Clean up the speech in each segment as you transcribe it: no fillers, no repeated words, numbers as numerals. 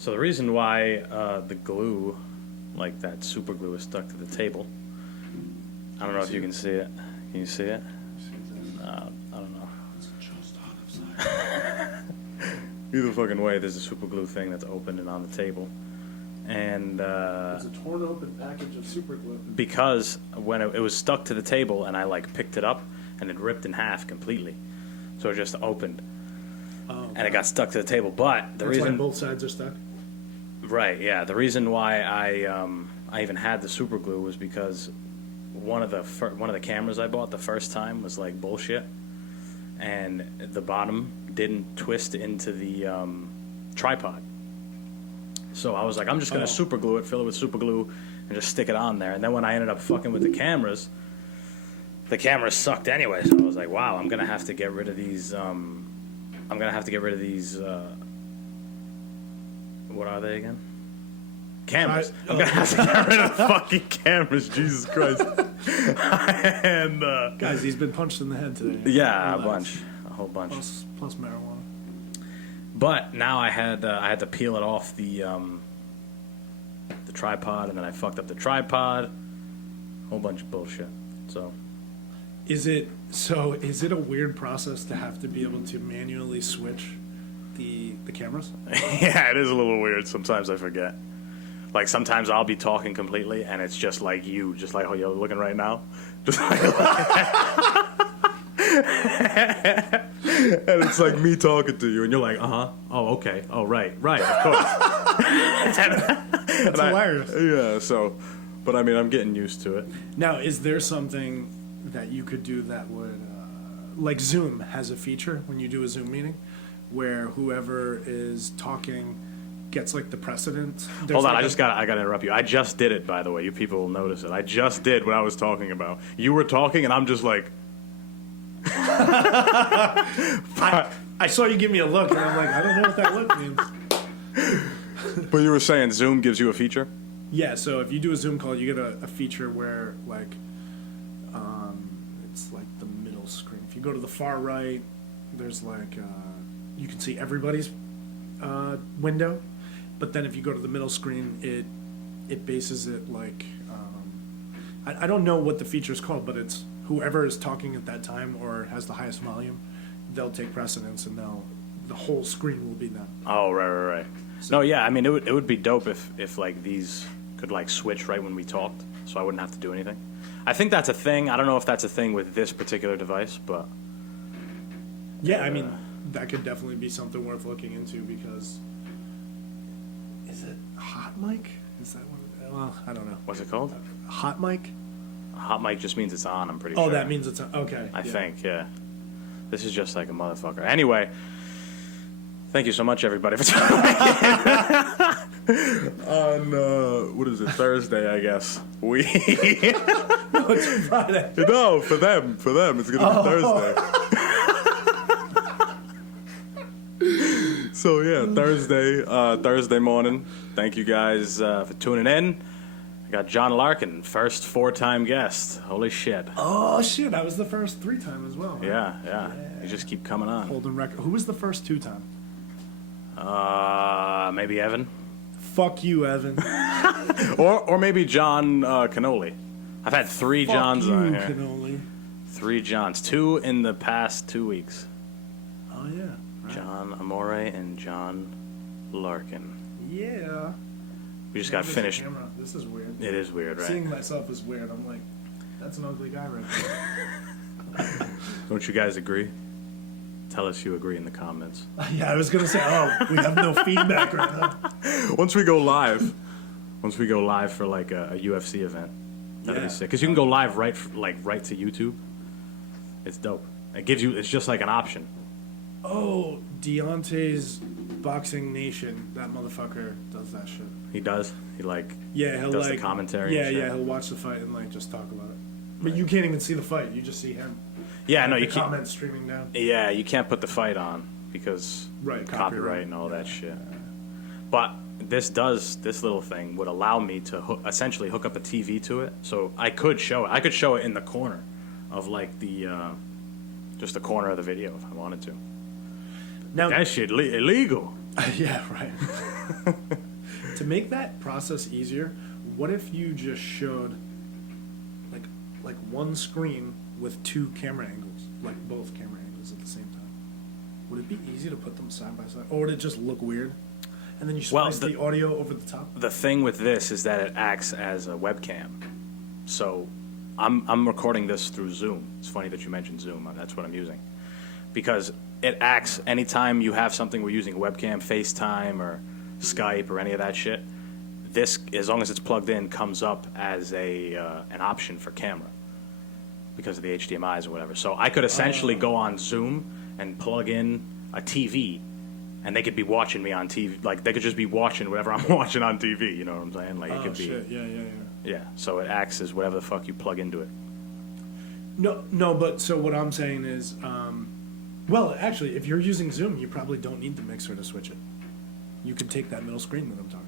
So the reason why the glue, like that super glue, is stuck to the table, I don't know if you can see it. Can you see it? I don't know. It's just outside. Either fucking way, there's a super glue thing that's open and on the table. And It's a torn open package of super glue. because when it was stuck to the table and I like picked it up and it ripped in half completely. So it just opened. Oh, And it got stuck to the table. But the that's reason... why both sides are stuck? Right, yeah. The reason why I even had the super glue was because one of the cameras I bought the first time was like bullshit, and the bottom didn't twist into the tripod. So I was like, I'm just gonna super glue it, fill it with super glue, and just stick it on there. And then when I ended up fucking with the cameras sucked anyway. So I was like, wow, I'm gonna have to get rid of these. What are they again? Cameras. I'm gonna have to get rid of the fucking cameras. Jesus Christ. And Guys, he's been punched in the head today. yeah, Relax. a whole bunch. Plus marijuana. But now I had to peel it off the tripod, and then I fucked up the tripod. Whole bunch of bullshit. So Is it a weird process to have to be able to manually switch the cameras? yeah, it is a little weird. Sometimes I forget. Like sometimes I'll be talking completely, and it's just like you, just like how you're looking right now, just like and it's like me talking to you, and you're like, oh okay, oh right, of course. That's hilarious. Yeah, so, but I mean, I'm getting used to it. Now, is there something that you could do that would, like Zoom has a feature when you do a Zoom meeting, where whoever is talking gets like the precedent? Hold on, I gotta interrupt you. I just did it, by the way. You people will notice it. I just did what I was talking about. You were talking, and I'm just like. I saw you give me a look, and I'm like, I don't know what that look means. But you were saying Zoom gives you a feature? Yeah, so if you do a Zoom call, you get a feature where like, it's like the middle screen. If you go to the far right, there's like you can see everybody's window, but then if you go to the middle screen, it bases it like I don't know what the feature is called, but it's whoever is talking at that time or has the highest volume, they'll take precedence, and the whole screen will be them. Oh, right. So, no, yeah, I mean, it would be dope if like these could like switch right when we talked, so I wouldn't have to do anything. I think that's a thing. I don't know if that's a thing with this particular device, but yeah, I mean, that could definitely be something worth looking into, because is it hot mic? Is that one? Well, I don't know. What's it called? Hot mic? Hot mic just means it's on, I'm pretty sure. Oh, that means it's on. Okay. I think, yeah. This is just like a motherfucker. Anyway, thank you so much, everybody, for tuning in. On, what is it, Thursday, I guess. No, it's Friday. No, for them, it's going to be Thursday. So, yeah, Thursday morning. Thank you guys for tuning in. I got John Larkin, first 4-time guest. Holy shit. Oh, shit. I was the first 3-time as well. Right? Yeah. You just keep coming on. Holding record. Who was the first 2-time? Maybe Evan. Fuck you, Evan. or maybe John Cannoli. I've had 3 Fuck Johns you, on here. Cannoli. 3 Johns. 2 in the past 2 weeks. Oh, yeah. Right. John Amore and John Larkin. Yeah. We just got finished. Camera. This is weird. It is weird, right? Seeing myself is weird. I'm like, that's an ugly guy right there. Don't you guys agree? Tell us you agree in the comments. Yeah, I was going to say, we have no feedback right now. Once we go live for like a UFC event, that'd be sick. Because you can go live right to YouTube. It's dope. It's just like an option. Oh, Deontay's Boxing Nation, that motherfucker does that shit. He does? He he'll does like the commentary Yeah, and shit? yeah, he'll watch the fight and like just talk about it. But you can't even see the fight, you just see him. Yeah, no, the you can't. comments streaming down. Yeah, you can't put the fight on because copyright and all that shit. But this little thing would allow me to essentially hook up a TV to it, so I could show it. I could show it in the corner of like just the corner of the video if I wanted to. Now that shit illegal. Yeah, right. To make that process easier, what if you just showed like one screen with two camera angles, like both camera angles at the same time? Would it be easy to put them side by side, or would it just look weird? And then you splice the audio over the top. The thing with this is that it acts as a webcam. So I'm recording this through Zoom. It's funny that you mentioned Zoom. That's what I'm using. Because it acts anytime you have something we're using, webcam, FaceTime, or Skype, or any of that shit. This, as long as it's plugged in, comes up as an option for camera because of the HDMIs or whatever. So I could essentially go on Zoom and plug in a TV, and they could be watching me on TV. Like, they could just be watching whatever I'm watching on TV. You know what I'm saying? Like, it could be. Shit. Yeah. Yeah. So it acts as whatever the fuck you plug into it. No. But so what I'm saying is, well, actually, if you're using Zoom, you probably don't need the mixer to switch it. You could take that middle screen that I'm talking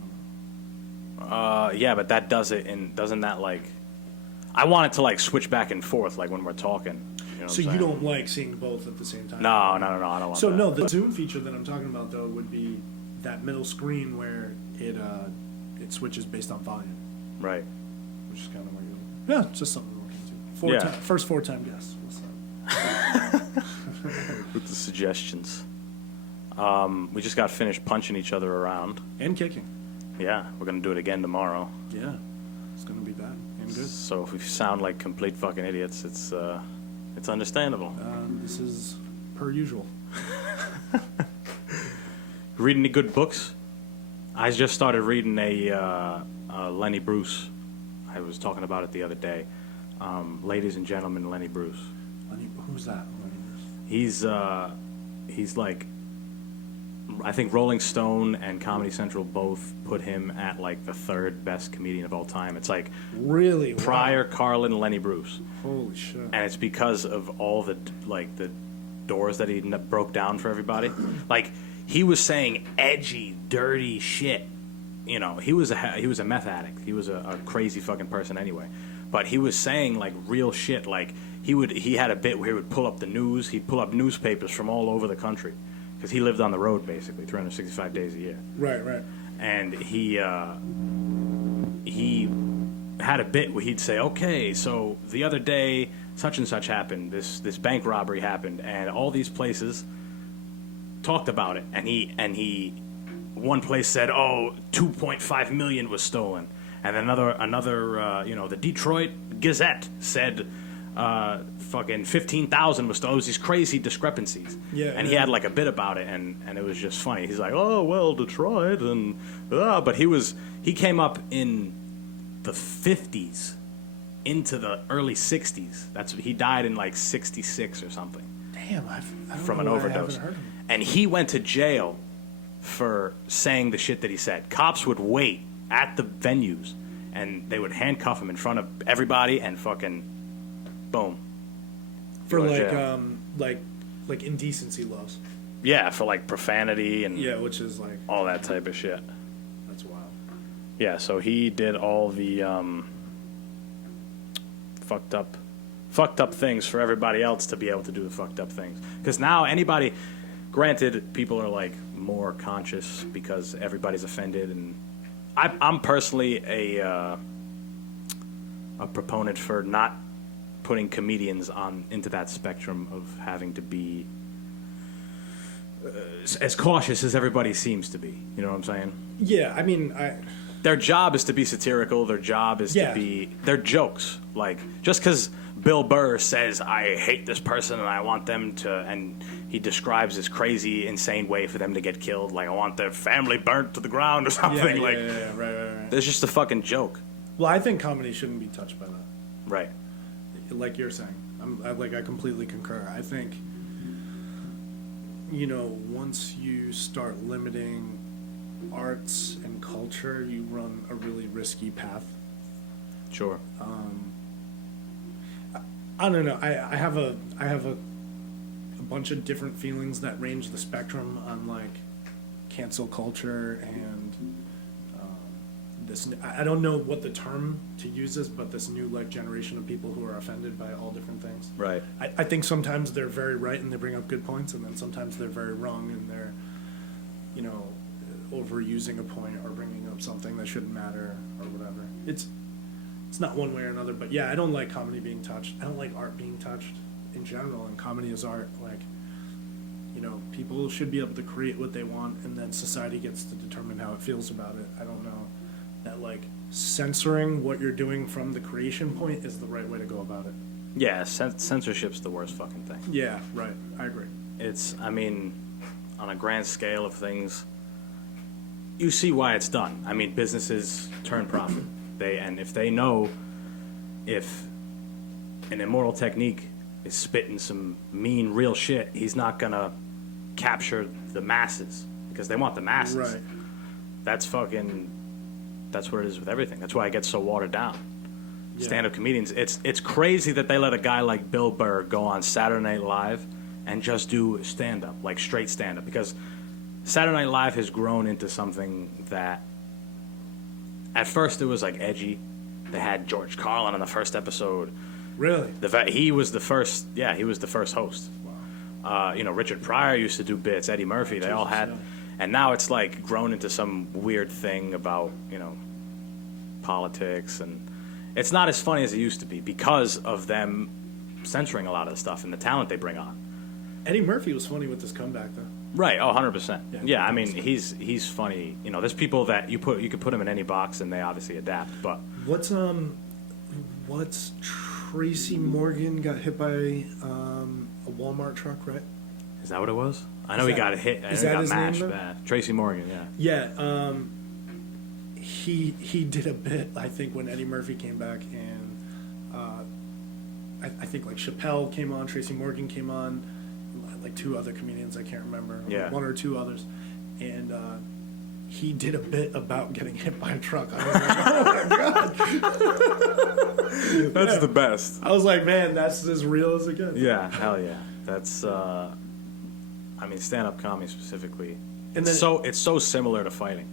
about. Yeah, but that does it, and doesn't that like? I want it to like switch back and forth, like when we're talking. You know So you don't like seeing both at the same time? No, I don't want So that. no, the Zoom feature that I'm talking about though would be that middle screen where it switches based on volume, Right. which is kind of like yeah, it's just something to look into. First 4-time guess. What's that? With the suggestions. We just got finished punching each other around. And kicking. Yeah, we're gonna do it again tomorrow. Yeah, it's gonna be bad and good. So if we sound like complete fucking idiots, it's understandable. This is per usual. Read any good books? I just started reading a Lenny Bruce. I was talking about it the other day. Ladies and Gentlemen, Lenny Bruce. Who's that? Lenny Bruce? He's like, I think Rolling Stone and Comedy Central both put him at like the third best comedian of all time. It's like Really? Pryor, Wow. Carlin, Lenny Bruce, Holy shit. and it's because of all the the doors that he broke down for everybody. Like, he was saying edgy, dirty shit. You know, he was a meth addict. He was a crazy fucking person anyway. But he was saying like real shit. Like he had a bit where he would pull up the news. He'd pull up newspapers from all over the country because he lived on the road basically 365 days a year. Right. And he had a bit where he'd say, okay, so the other day such and such happened. This bank robbery happened, and all these places talked about it. And he one place said, oh, 2.5 million was stolen. And another, the Detroit Gazette said, fucking 15,000 was stolen. It was these crazy discrepancies. Yeah. And he had like a bit about it, and it was just funny. He's like, oh, well, Detroit, and but he came up in the 50s into the early 60s. He died in like 66 or something. Damn, I don't from know an why overdose. I haven't heard of him. And he went to jail for saying the shit that he said. Cops would wait at the venues, and they would handcuff him in front of everybody, and fucking boom. For Go to jail. like indecency laws. Yeah, for like profanity and Yeah, which is like all that type of shit. that's wild. Yeah, so he did all the fucked up things for everybody else to be able to do the fucked up things. Because now anybody, granted, people are like more conscious because everybody's offended, and I'm personally a proponent for not putting comedians into that spectrum of having to be as cautious as everybody seems to be. You know what I'm saying? Yeah, I mean, Their job is to be satirical. Their job is to be... They're jokes. Like, just because Bill Burr says, I hate this person and I want them to... And he describes this crazy, insane way for them to get killed. Like, I want their family burnt to the ground or something. right. It's just a fucking joke. Well, I think comedy shouldn't be touched by that. Right. Like you're saying. I completely concur. I think, once you start limiting arts and culture, you run a really risky path. Sure. I don't know. I have a bunch of different feelings that range the spectrum on like cancel culture and this. I don't know what the term to use is, but this new like generation of people who are offended by all different things. Right. I think sometimes they're very right and they bring up good points, and then sometimes they're very wrong and they're, overusing a point or bringing up something that shouldn't matter or whatever. It's not one way or another, but yeah, I don't like comedy being touched. I don't like art being touched in general, and comedy is art. Like, you know, people should be able to create what they want, and then society gets to determine how it feels about it. I don't know that, like, censoring what you're doing from the creation point is the right way to go about it. Yeah, censorship's the worst fucking thing. Yeah, right. I agree. It's, I mean, on a grand scale of things, you see why it's done. I mean, businesses turn profit. And if they know if an Immortal Technique is spitting some mean, real shit, he's not gonna capture the masses because they want the masses. Right. That's what it is with everything. That's why it gets so watered down. Yeah. Stand-up comedians, it's crazy that they let a guy like Bill Burr go on Saturday Night Live and just do stand-up, like straight stand-up, because Saturday Night Live has grown into something that at first it was like edgy. They had George Carlin on the first episode. Really? He was the first. Yeah, he was the first host. Wow. You know, Richard Pryor used to do bits. Eddie Murphy. They all had, and now it's like grown into some weird thing about, you know, politics, and it's not as funny as it used to be because of them censoring a lot of the stuff and the talent they bring on. Eddie Murphy was funny with his comeback, though. Right. Oh, 100%. Yeah, I mean, awesome. he's funny. You know, there's people that you could put him in any box and they obviously adapt. But What's Tracy Morgan got hit by a Walmart truck, right? is that what it was? I know he got hit. I know he got mashed bad. Tracy Morgan. Yeah. Yeah. He did a bit, I think, when Eddie Murphy came back, and I think like Chappelle came on, Tracy Morgan came on, like two other comedians, I can't remember. Yeah. One or two others. And he did a bit about getting hit by a truck. I was like, oh my God. That's the best. I was like, man, that's as real as it gets. Yeah, hell yeah. That's, I mean, stand-up comedy specifically. And It's then- so similar to fighting.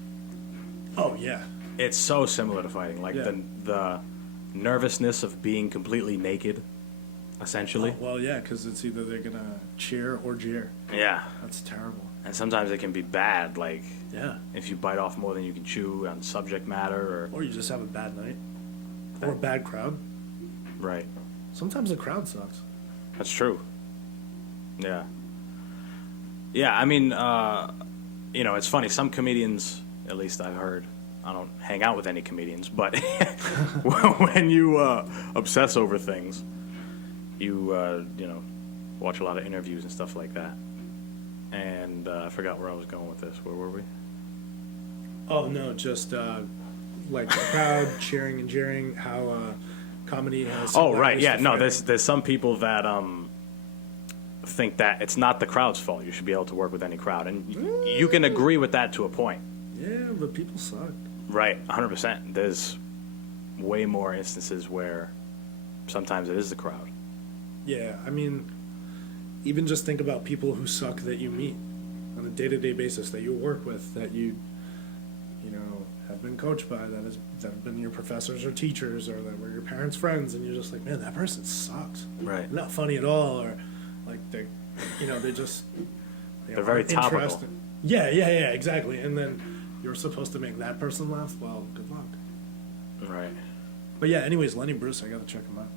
Oh, yeah. It's so similar to fighting. Like Yeah. the nervousness of being completely naked, essentially. Oh, well, yeah, because it's either they're going to cheer or jeer. Yeah. That's terrible. And sometimes it can be bad, like Yeah. if you bite off more than you can chew on subject matter Or you just have a bad night. Or a bad crowd. Right. Sometimes the crowd sucks. That's true. Yeah. Yeah, I mean, you know, it's funny. Some comedians, at least I've heard, I don't hang out with any comedians, but when you obsess over things, you know, watch a lot of interviews and stuff like that. And I forgot where I was going with this. Where were we? Oh, no, just like the crowd cheering and jeering, how comedy has... Oh, right, yeah. No, similarities to there's some people that think that it's not the crowd's fault. You should be able to work with any crowd. And you can agree with that to a point. fighting. Yeah, but people suck. Right, 100%. There's way more instances where sometimes it is the crowd. Yeah, I mean, even just think about people who suck that you meet on a day-to-day basis, that you work with, that you know, have been coached by, that have been your professors or teachers, or that were your parents' friends, and you're just like, man, that person sucks. Right. They're not funny at all, or like they're just They're very topical. interesting. Yeah, exactly. And then you're supposed to make that person laugh. Well, good luck. Right. But yeah, anyways, Lenny Bruce, I gotta check him out.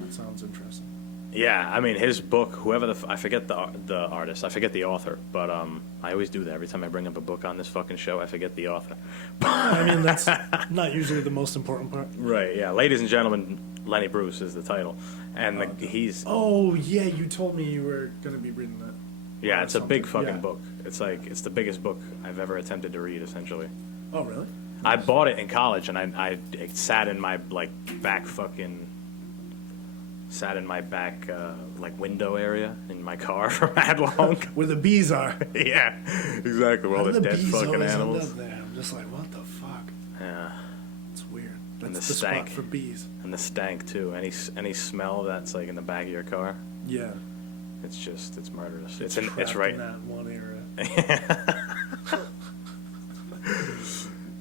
That sounds interesting. Yeah, I mean, his book, whoever I forget the artist, I forget the author, but I always do that. Every time I bring up a book on this fucking show, I forget the author. I mean, that's not usually the most important part. Right, yeah. Ladies and gentlemen, Lenny Bruce is the title. And he's... Oh, yeah, you told me you were gonna be reading that. Yeah, or it's a big something. fucking Yeah. book. It's like, it's the biggest book I've ever attempted to read, essentially. Oh, really? I bought it in college, and I it sat in my, like, back like, window area in my car for mad long. Where the bees are. Yeah, exactly. Where all How the do dead bees fucking always end animals. up there? I'm just like, what the fuck? Yeah, It's weird. And That's the the spot stank. for bees. and the stank, too. Any smell that's, like, in the back of your car, Yeah. it's murderous. It's trapped right. in that one area.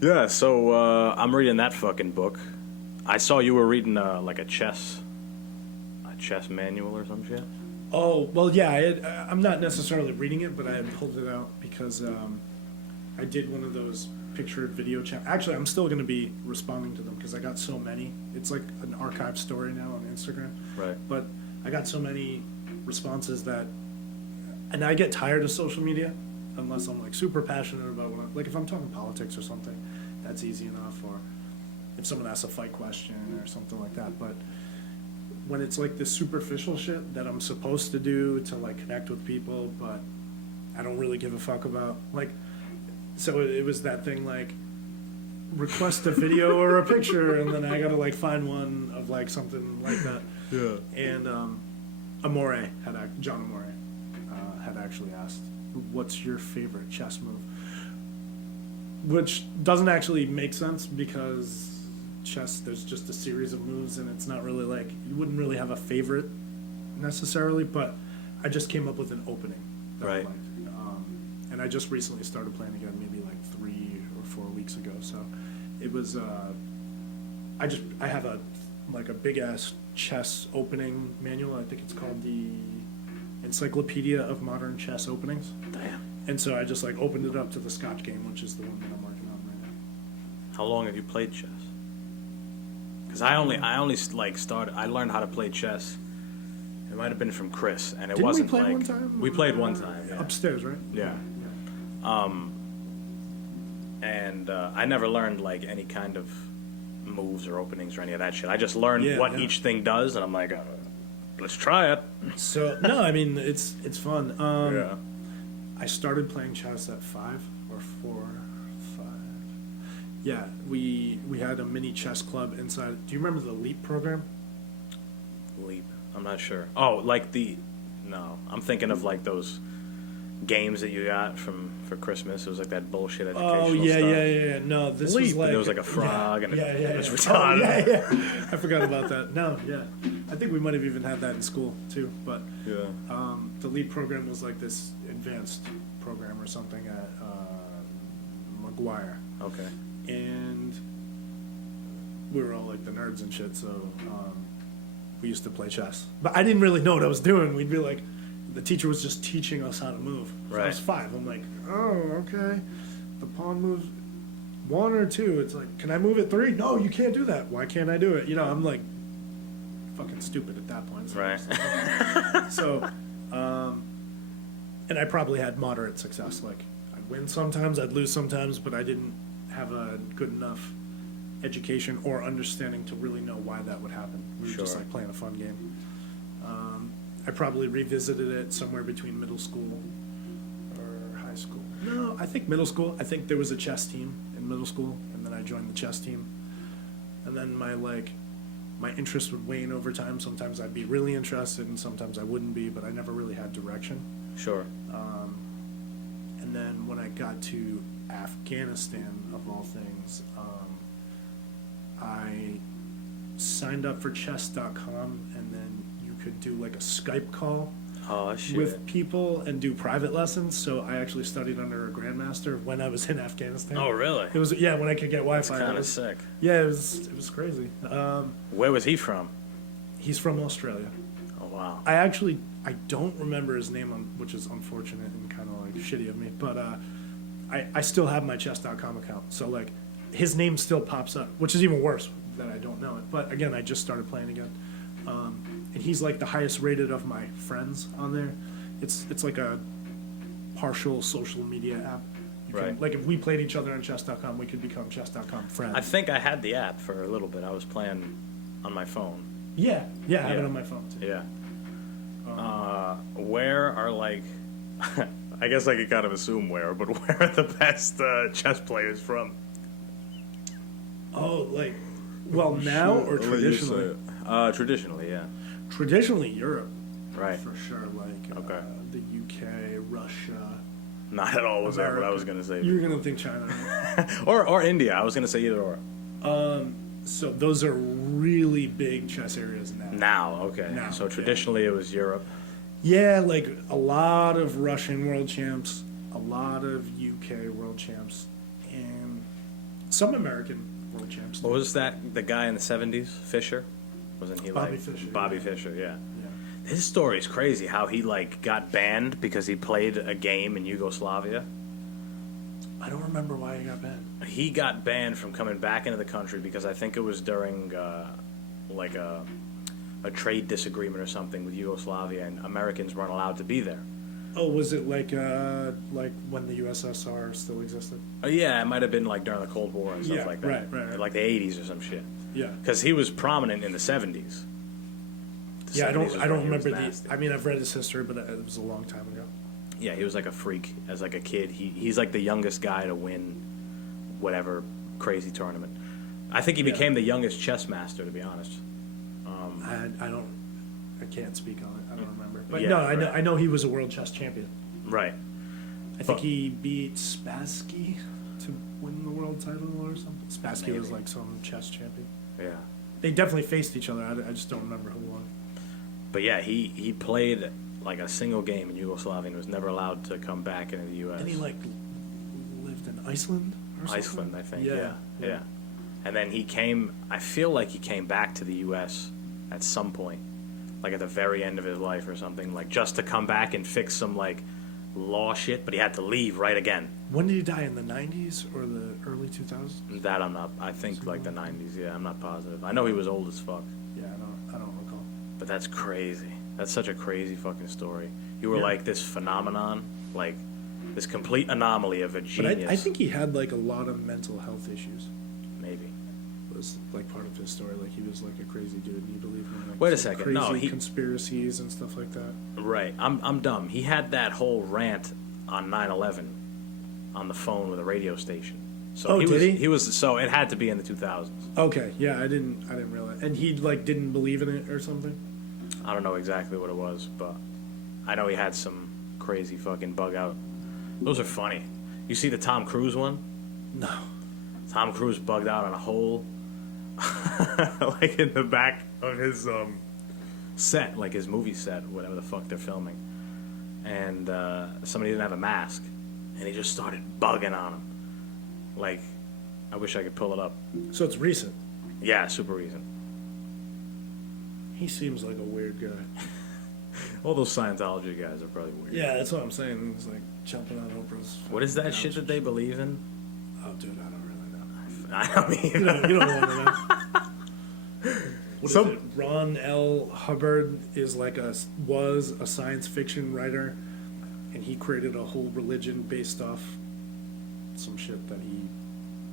Yeah, so I'm reading that fucking book. I saw you were reading like a chess manual or some shit. Oh, well, yeah, I'm not necessarily reading it, but I had pulled it out because I did one of those pictured video chat. Actually, I'm still going to be responding to them because I got so many. It's like an archive story now on Instagram. Right. But I got so many responses that, and I get tired of social media unless I'm like super passionate about what like if I'm talking politics or something, that's easy enough. Or if someone asks a fight question or something like that. But when it's like this superficial shit that I'm supposed to do to like connect with people, but I don't really give a fuck about, like, so it was that thing like request a video or a picture, and then I gotta like find one of like something like that. Yeah. And John Amore had actually asked, "What's your favorite chess move?" Which doesn't actually make sense because chess, there's just a series of moves, and it's not really like you wouldn't really have a favorite necessarily. But I just came up with an opening that I Right. liked. And I just recently started playing again, maybe like 3 or 4 weeks ago. So it was, I have a big ass chess opening manual. I think it's called the Encyclopedia of Modern Chess Openings. Damn. And so I just like opened it up to the Scotch game, which is the one that I'm working on right now. How long have you played chess? Because I only like started. I learned how to play chess. It might have been from Chris, and it Didn't wasn't we play like one time? we played one time. Yeah. Upstairs, right? Yeah. And I never learned like any kind of moves or openings or any of that shit. I just learned what each thing does, and I'm like, let's try it. So no, I mean it's fun. Yeah. I started playing chess at 5 or 4, 5. Yeah, we had a mini chess club inside. Do you remember the Leap program? Leap. I'm not sure. Oh, like no. I'm thinking of like those games that you got for Christmas. It was like that bullshit educational Oh yeah, stuff. yeah. No, this Leap. was like There was like a frog and it was yeah. retarded. Yeah. I forgot about that. No, yeah. I think we might have even had that in school too. But Yeah. the Leap program was like this advanced program or something at McGuire. Okay. And we were all like the nerds and shit, so we used to play chess. But I didn't really know what I was doing. We'd be like, the teacher was just teaching us how to move. So I was 5. I'm like, oh, okay. The pawn moves 1 or 2. It's like, can I move at 3? No, you can't do that. Why can't I do it? You know, I'm like fucking stupid at that point. So Right. So, and I probably had moderate success. Like, I'd win sometimes, I'd lose sometimes, but I didn't have a good enough education or understanding to really know why that would happen. We were just Sure. like playing a fun game. I probably revisited it somewhere between middle school or high school. No, I think middle school. I think there was a chess team in middle school, and then I joined the chess team. And then my interest would wane over time. Sometimes I'd be really interested, and sometimes I wouldn't be, but I never really had direction. Sure. And then when I got to Afghanistan, of all things, I signed up for chess.com, and then you could do like a Skype call Oh shit. with people and do private lessons. So I actually studied under a grandmaster when I was in Afghanistan. Oh really? It was when I could get Wi-Fi. Kind of sick. Yeah, it was crazy. Where was he from? He's from Australia. Oh wow. I don't remember his name, which is unfortunate and kind of like shitty of me. But I still have my chess.com account, so like his name still pops up, which is even worse that I don't know it. But again, I just started playing again, and he's like the highest rated of my friends on there. It's like a partial social media app. Right. Like if we played each other on chess.com, we could become chess.com friends. I think I had the app for a little bit. I was playing on my phone. Yeah, I have it Yeah. on my phone too. Yeah. Where are like? I guess I could kind of assume where, but where are the best chess players from? Oh, like, well, now or traditionally? Traditionally, yeah. Traditionally, Europe, Right. for sure. Like Okay. the UK, Russia. Not at all was that what I America. was gonna say. You were gonna think China, right? or India. I was gonna say either or. So those are really big chess areas now. Now, okay. Now, So yeah. traditionally it was Europe. Yeah, like a lot of Russian world champs, a lot of UK world champs, and some American world champs. What was that? The guy in the '70s, Fischer, wasn't he Bobby like Fischer, Bobby yeah. Fischer? Yeah. Yeah. His story is crazy. How he like got banned because he played a game in Yugoslavia. I don't remember why he got banned. He got banned from coming back into the country because I think it was during like a trade disagreement or something with Yugoslavia, and Americans weren't allowed to be there. Oh, was it like when the USSR still existed? Oh, yeah, it might have been like during the Cold War and stuff like that. Right. Like the 80s or some shit. Yeah. Because he was prominent in the 70s. I don't remember I mean, I've read his history, but it was a long time ago. Yeah, he was like a freak as like a kid. He's like the youngest guy to win whatever crazy tournament. I think he became the youngest chess master, to be honest. I can't speak on it. I don't remember. But Yeah, no, right. I know he was a world chess champion. Right. I think he beat Spassky to win the world title or something. Spassky Maybe. was like some chess champion. Yeah. They definitely faced each other. I just don't remember who won. But yeah, he played like a single game in Yugoslavia and was never allowed to come back into the U.S. And he like lived in Iceland or something? Iceland, I think. Yeah. Yeah. And then I feel like he came back to the U.S. at some point, like at the very end of his life or something, like just to come back and fix some like law shit, but he had to leave right again. When did he die? In the 90s or the early 2000s? That I'm not, I think like the 90s, yeah, I'm not positive. I know he was old as fuck, Yeah, I don't recall. but that's crazy. That's such a crazy fucking story. You were Yeah. like this phenomenon, like this complete anomaly of a But genius. I think he had like a lot of mental health issues. Maybe. Was like part of his story. Like he was like a crazy dude. And he believed in like Wait a some second. crazy No, he- conspiracies and stuff like that. Right. I'm dumb. He had that whole rant on 9/11 on the phone with a radio station. So Oh, did he? He was so it had to be in the 2000s. Okay, yeah, I didn't realize. And he like didn't believe in it or something. I don't know exactly what it was, but I know he had some crazy fucking bug out. Those are funny. You see the Tom Cruise one? No. Tom Cruise bugged out on a hole like in the back of his set, like his movie set, whatever the fuck they're filming. And somebody didn't have a mask, and he just started bugging on him. Like, I wish I could pull it up. So it's recent. Yeah, super recent. He seems like a weird guy. All those Scientology guys are probably weird. Yeah, that's what I'm saying. He's like jumping on Oprah's. What is that couch shit that and they believe in? Oh, dude, I don't really know. I mean, You don't want to know. What is it? Ron L. Hubbard is like was a science fiction writer, and he created a whole religion based off some shit that he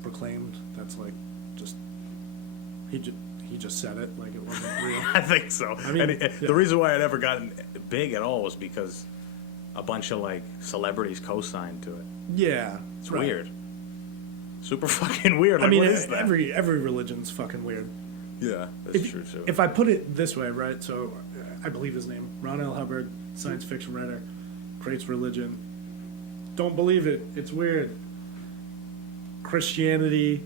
proclaimed. That's like just he just said it like it wasn't real. I think so. I mean, and the reason why it never gotten big at all was because a bunch of like celebrities co-signed to it. Yeah, It's weird. Super fucking weird. Like, I mean, what is that? every religion's fucking weird. Yeah, that's true too. If I put it this way, right? So I believe his name, Ron L. Hubbard, science fiction writer, creates religion. Don't believe it. It's weird. Christianity.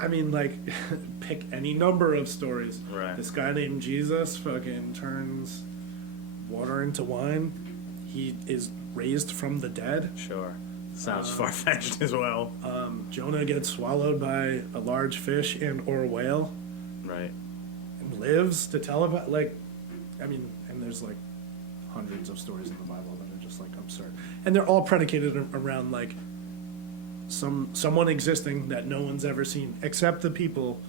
I mean, like, pick any number of stories. Right. This guy named Jesus fucking turns water into wine. He is raised from the dead. Sure. Sounds far-fetched as well. Jonah gets swallowed by a large fish and or whale. Right. And lives to tell about, like, I mean, and there's like hundreds of stories in the Bible that are just like absurd, and they're all predicated around like someone existing that no one's ever seen except the people.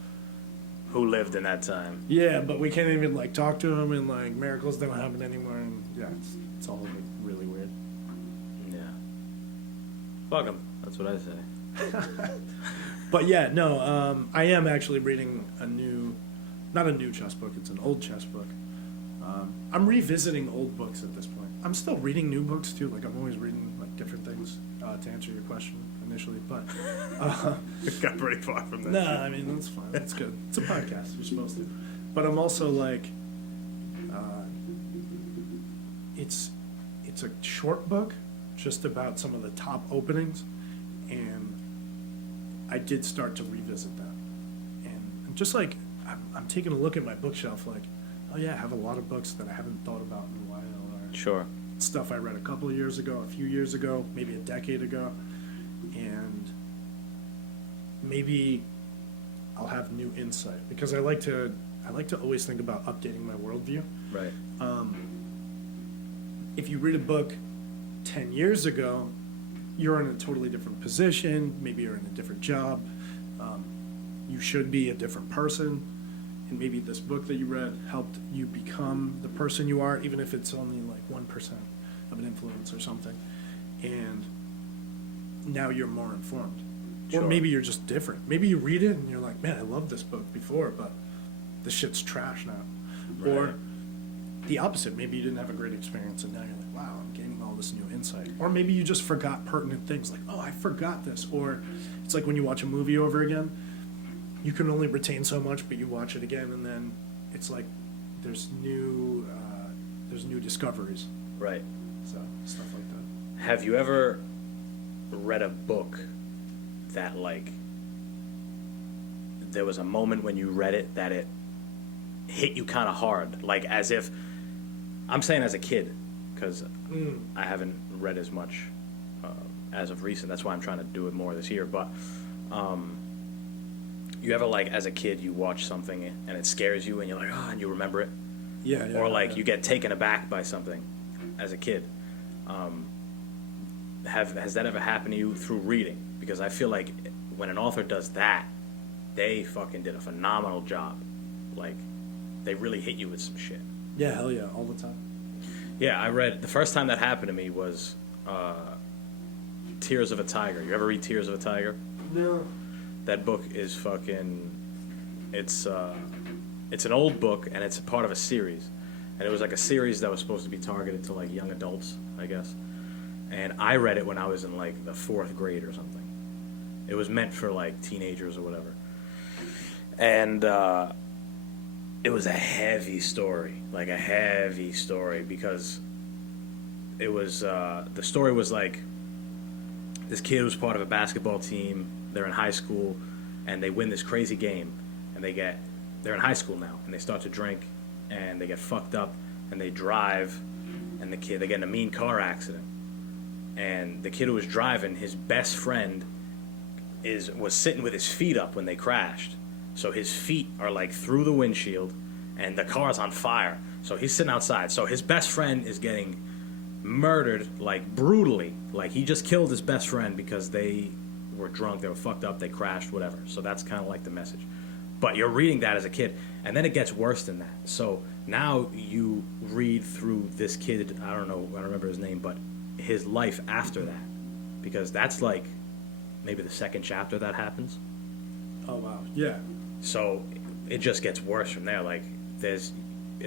Who lived in that time? Yeah, but we can't even like talk to them, and like miracles don't happen anymore, and yeah, it's all like really weird. Yeah. Fuck 'em. That's what I say. But yeah, no, I am actually reading not a new chess book, it's an old chess book. I'm revisiting old books at this point. I'm still reading new books too, like I'm always reading like different things to answer your question initially, but It got pretty far from that. no, I mean, that's fine, that's good. It's a podcast, you're supposed to. But I'm also like, it's a short book, just about some of the top openings, and I did start to revisit that. And I'm just like, I'm taking a look at my bookshelf like, oh yeah, I have a lot of books that I haven't thought about in a while, or Sure. stuff I read a couple of years ago, a few years ago, maybe a decade ago, and maybe I'll have new insight, because I like to always think about updating my worldview. Right. If you read a book 10 years ago, you're in a totally different position. Maybe you're in a different job. You should be a different person. And maybe this book that you read helped you become the person you are, even if it's only like 1% of an influence or something. And now you're more informed. Sure. Or maybe you're just different. Maybe you read it and you're like, man, I loved this book before, but this shit's trash now. Right. Or the opposite. Maybe you didn't have a great experience and now you're like, wow, I'm gaining all this new insight. Or maybe you just forgot pertinent things like, oh, I forgot this. Or it's like when you watch a movie over again, you can only retain so much, but you watch it again and then it's like there's new discoveries. Right. So stuff like that. Have you ever read a book that, like, there was a moment when you read it that it hit you kind of hard, like as if, I'm saying as a kid, because I haven't read as much as of recent. That's why I'm trying to do it more this year. But you ever, like, as a kid, you watch something and it scares you and you're like, oh, and you remember it? Yeah. Or like you get taken aback by something as a kid. Has that ever happened to you through reading? Because I feel like when an author does that, they fucking did a phenomenal job. Like, they really hit you with some shit. Yeah, hell yeah, all the time. Yeah, I read, the first time that happened to me was Tears of a Tiger. You ever read Tears of a Tiger? No. That book is fucking, it's an old book and it's a part of a series. And it was like a series that was supposed to be targeted to like young adults, I guess. And I read it when I was in like the 4th grade or something. It was meant for like teenagers or whatever. And it was a heavy story, because it was, the story was like, this kid was part of a basketball team, they're in high school, and they win this crazy game, and they're in high school now, and they start to drink, and they get fucked up, and they drive, and they get in a mean car accident. And the kid who was driving, his best friend was sitting with his feet up when they crashed. So his feet are like through the windshield and the car's on fire. So he's sitting outside. So his best friend is getting murdered, like brutally. Like he just killed his best friend because they were drunk, they were fucked up, they crashed, whatever. So that's kind of like the message. But you're reading that as a kid, and then it gets worse than that. So now you read through this kid, I don't remember his name, but his life after that. Because that's like maybe the 2nd chapter that happens. Oh, wow. Yeah. So it just gets worse from there. Like it's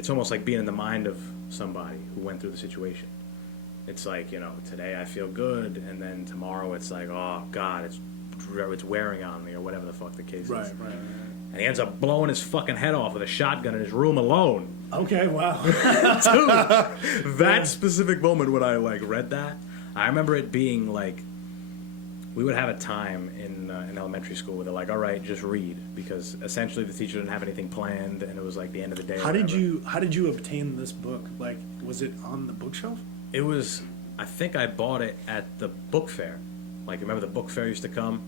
almost like being in the mind of somebody who went through the situation. It's like, today I feel good, and then tomorrow it's like, oh God, it's wearing on me, or whatever the fuck the case is. Right. And he ends up blowing his fucking head off with a shotgun in his room alone. Okay, wow. Dude, that specific moment when I like read that, I remember it being like, we would have a time in elementary school where they're like, all right, just read, because essentially the teacher didn't have anything planned, and it was like the end of the day. How did you obtain this book? Like, was it on the bookshelf? It was, I think I bought it at the book fair. Like, remember the book fair used to come?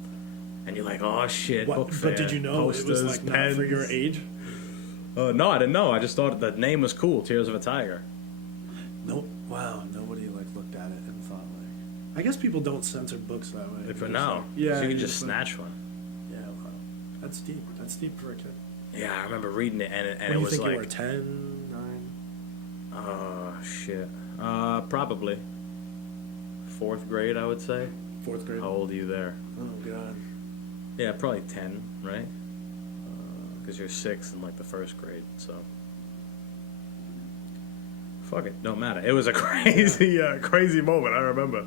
And you're like, oh shit, book fair. But did you know posters, it was like not for your age? No, I didn't know. I just thought the name was cool, Tears of a Tiger. Nope. Wow, nobody like looked at it and thought like. I guess people don't censor books that way. For now, like, yeah, so you can you're just snatch one. Yeah, wow. That's deep. That's deep for a kid. Yeah, I remember reading it, and What it do you was think like, you were 10, 9? oh shit, probably 4th grade, I would say. 4th grade. How old are you there? Oh god. Yeah, probably 10, right? Because you're 6 in like the 1st grade, so fuck it, don't matter. It was a crazy moment. I remember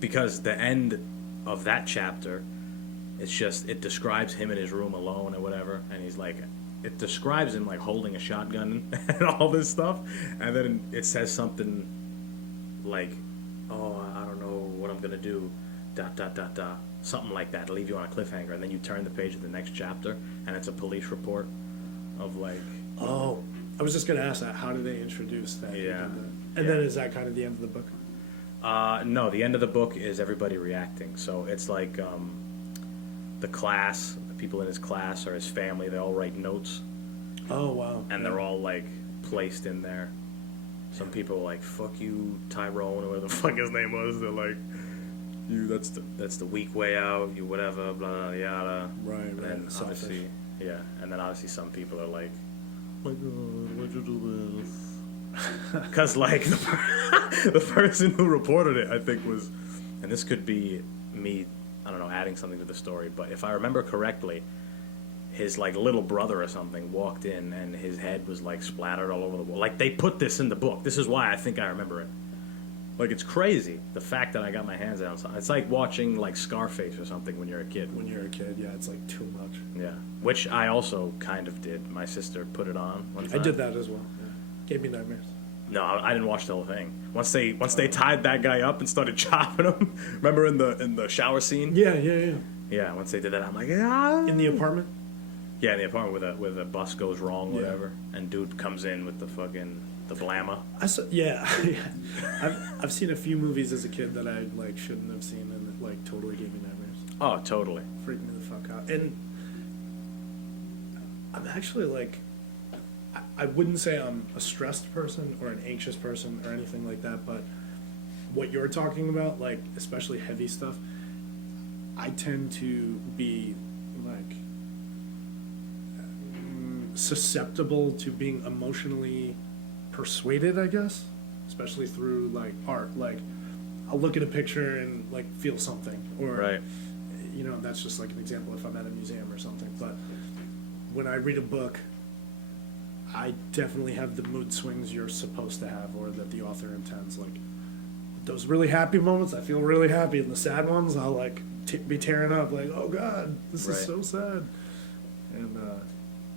because the end of that chapter, it describes him in his room alone or whatever, and he's like, it describes him like holding a shotgun and all this stuff, and then it says something like, oh, I don't know what I'm gonna do, ... something like that to leave you on a cliffhanger, and then you turn the page of the next chapter and it's a police report of like, oh, I was just gonna ask that. How do they introduce that? Yeah. And then is that kind of the end of the book? No, the end of the book is everybody reacting. So it's like the class, the people in his class or his family, they all write notes. Oh wow. And they're all like placed in there. Some people are like, fuck you, Tyrone, or whatever the fuck his name was. They're like that's the weak way out. You whatever, blah blah yada. Right, And right. then Selfish. obviously, yeah, and then obviously some people are like, "Oh my God, why'd you do this?" Because like the person who reported it, I think was, and this could be me, I don't know, adding something to the story, but if I remember correctly, his like little brother or something walked in and his head was like splattered all over the wall. Like they put this in the book. This is why I think I remember it. Like it's crazy the fact that I got my hands on something. It's like watching like Scarface or something when you're a kid. When you're a kid, yeah, it's like too much. Yeah, which I also kind of did. My sister put it on one time. I did that as well. Yeah. Gave me nightmares. No, I didn't watch the whole thing. Once they tied that guy up and started chopping him. Remember in the shower scene? Yeah, yeah, yeah. Yeah. Once they did that, I'm like, ah. In the apartment. Yeah, in the apartment where the bus goes wrong, Yeah. whatever, and dude comes in with the blammer. Yeah, I've seen a few movies as a kid that I like shouldn't have seen, and it like totally gave me nightmares. Oh, totally. Freaked me the fuck out. And I'm actually like, I wouldn't say I'm a stressed person or an anxious person or anything like that, but what you're talking about, like especially heavy stuff, I tend to be like susceptible to being emotionally persuaded, I guess, especially through like art. Like I'll look at a picture and like feel something, or Right. you know, that's just like an example if I'm at a museum or something. But when I read a book, I definitely have the mood swings you're supposed to have, or that the author intends. Like those really happy moments, I feel really happy, and the sad ones, I'll like be tearing up, like, oh god, this Right. is so sad. And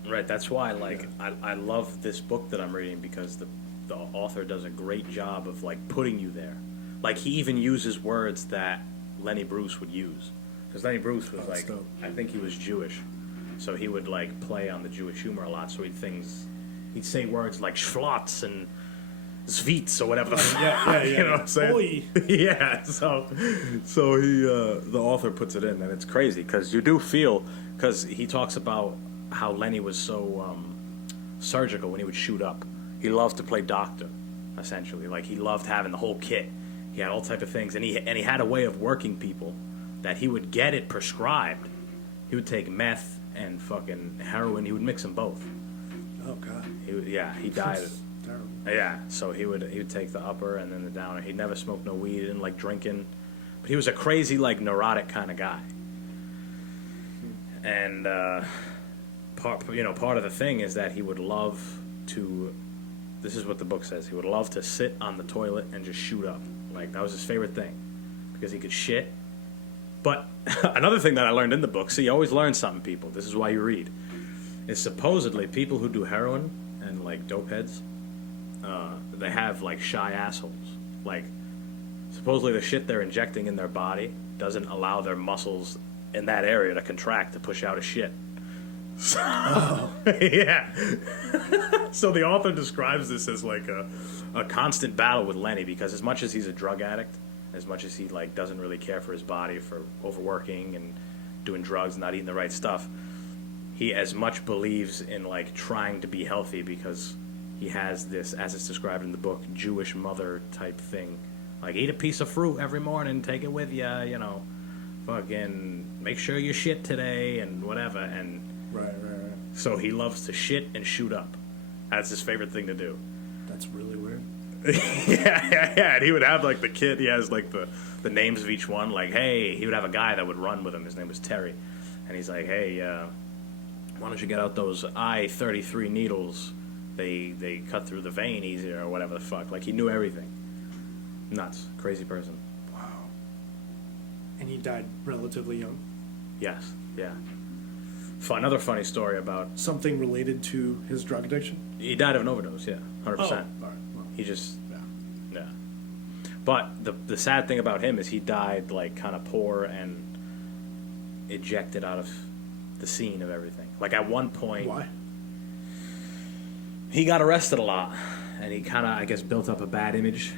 Right. That's why, like, I love this book that I'm reading because the author does a great job of like putting you there. Like he even uses words that Lenny Bruce would use, because Lenny Bruce was Oh, that's like, dope. I think he was Jewish, so he would like play on the Jewish humor a lot. So he'd say words like schwlatz and Zvitz or whatever the fuck. yeah, You know what I'm saying? Oi. Yeah. So he the author puts it in, and it's crazy because you do feel, because he talks about how Lenny was so surgical when he would shoot up. He loved to play doctor, essentially. Like he loved having the whole kit. He had all type of things, and he had a way of working people that he would get it prescribed. He would take meth and fucking heroin. He would mix them both. oh god, He died. terrible. Yeah, so he would take the upper and then the downer. He never smoked no weed, didn't like drinking, but he was a crazy like neurotic kind of guy. And part of the thing is that he would love to. This is what the book says. He would love to sit on the toilet and just shoot up. Like that was his favorite thing, because he could shit. But another thing that I learned in the book, see, you always learn something, people. This is why you read. Is supposedly people who do heroin and like dope heads, they have like shy assholes. Like supposedly the shit they're injecting in their body doesn't allow their muscles in that area to contract to push out a shit. So, yeah. So the author describes this as like a constant battle with Lenny, because as much as he's a drug addict, as much as he like doesn't really care for his body, for overworking and doing drugs, not eating the right stuff, he as much believes in like trying to be healthy, because he has this, as it's described in the book, Jewish mother type thing. Like eat a piece of fruit every morning, take it with you, you know, fucking make sure you shit today and whatever. And Right. so he loves to shit and shoot up. That's his favorite thing to do. That's really weird. yeah. And he would have like the kid. He has like the names of each one. Like, hey, he would have a guy that would run with him. His name was Terry, and he's like, hey, why don't you get out those I-33 needles? They cut through the vein easier, or whatever the fuck. Like he knew everything. Nuts, crazy person. Wow. And he died relatively young. Yes, yeah. Another funny story about, Something related to his drug addiction. he died of an overdose. Yeah, 100%. All right. Well, He just, yeah. yeah. But the sad thing about him is he died like kind of poor and ejected out of the scene of everything. Like at one point, Why? he got arrested a lot, and he kind of, I guess, built up a bad image.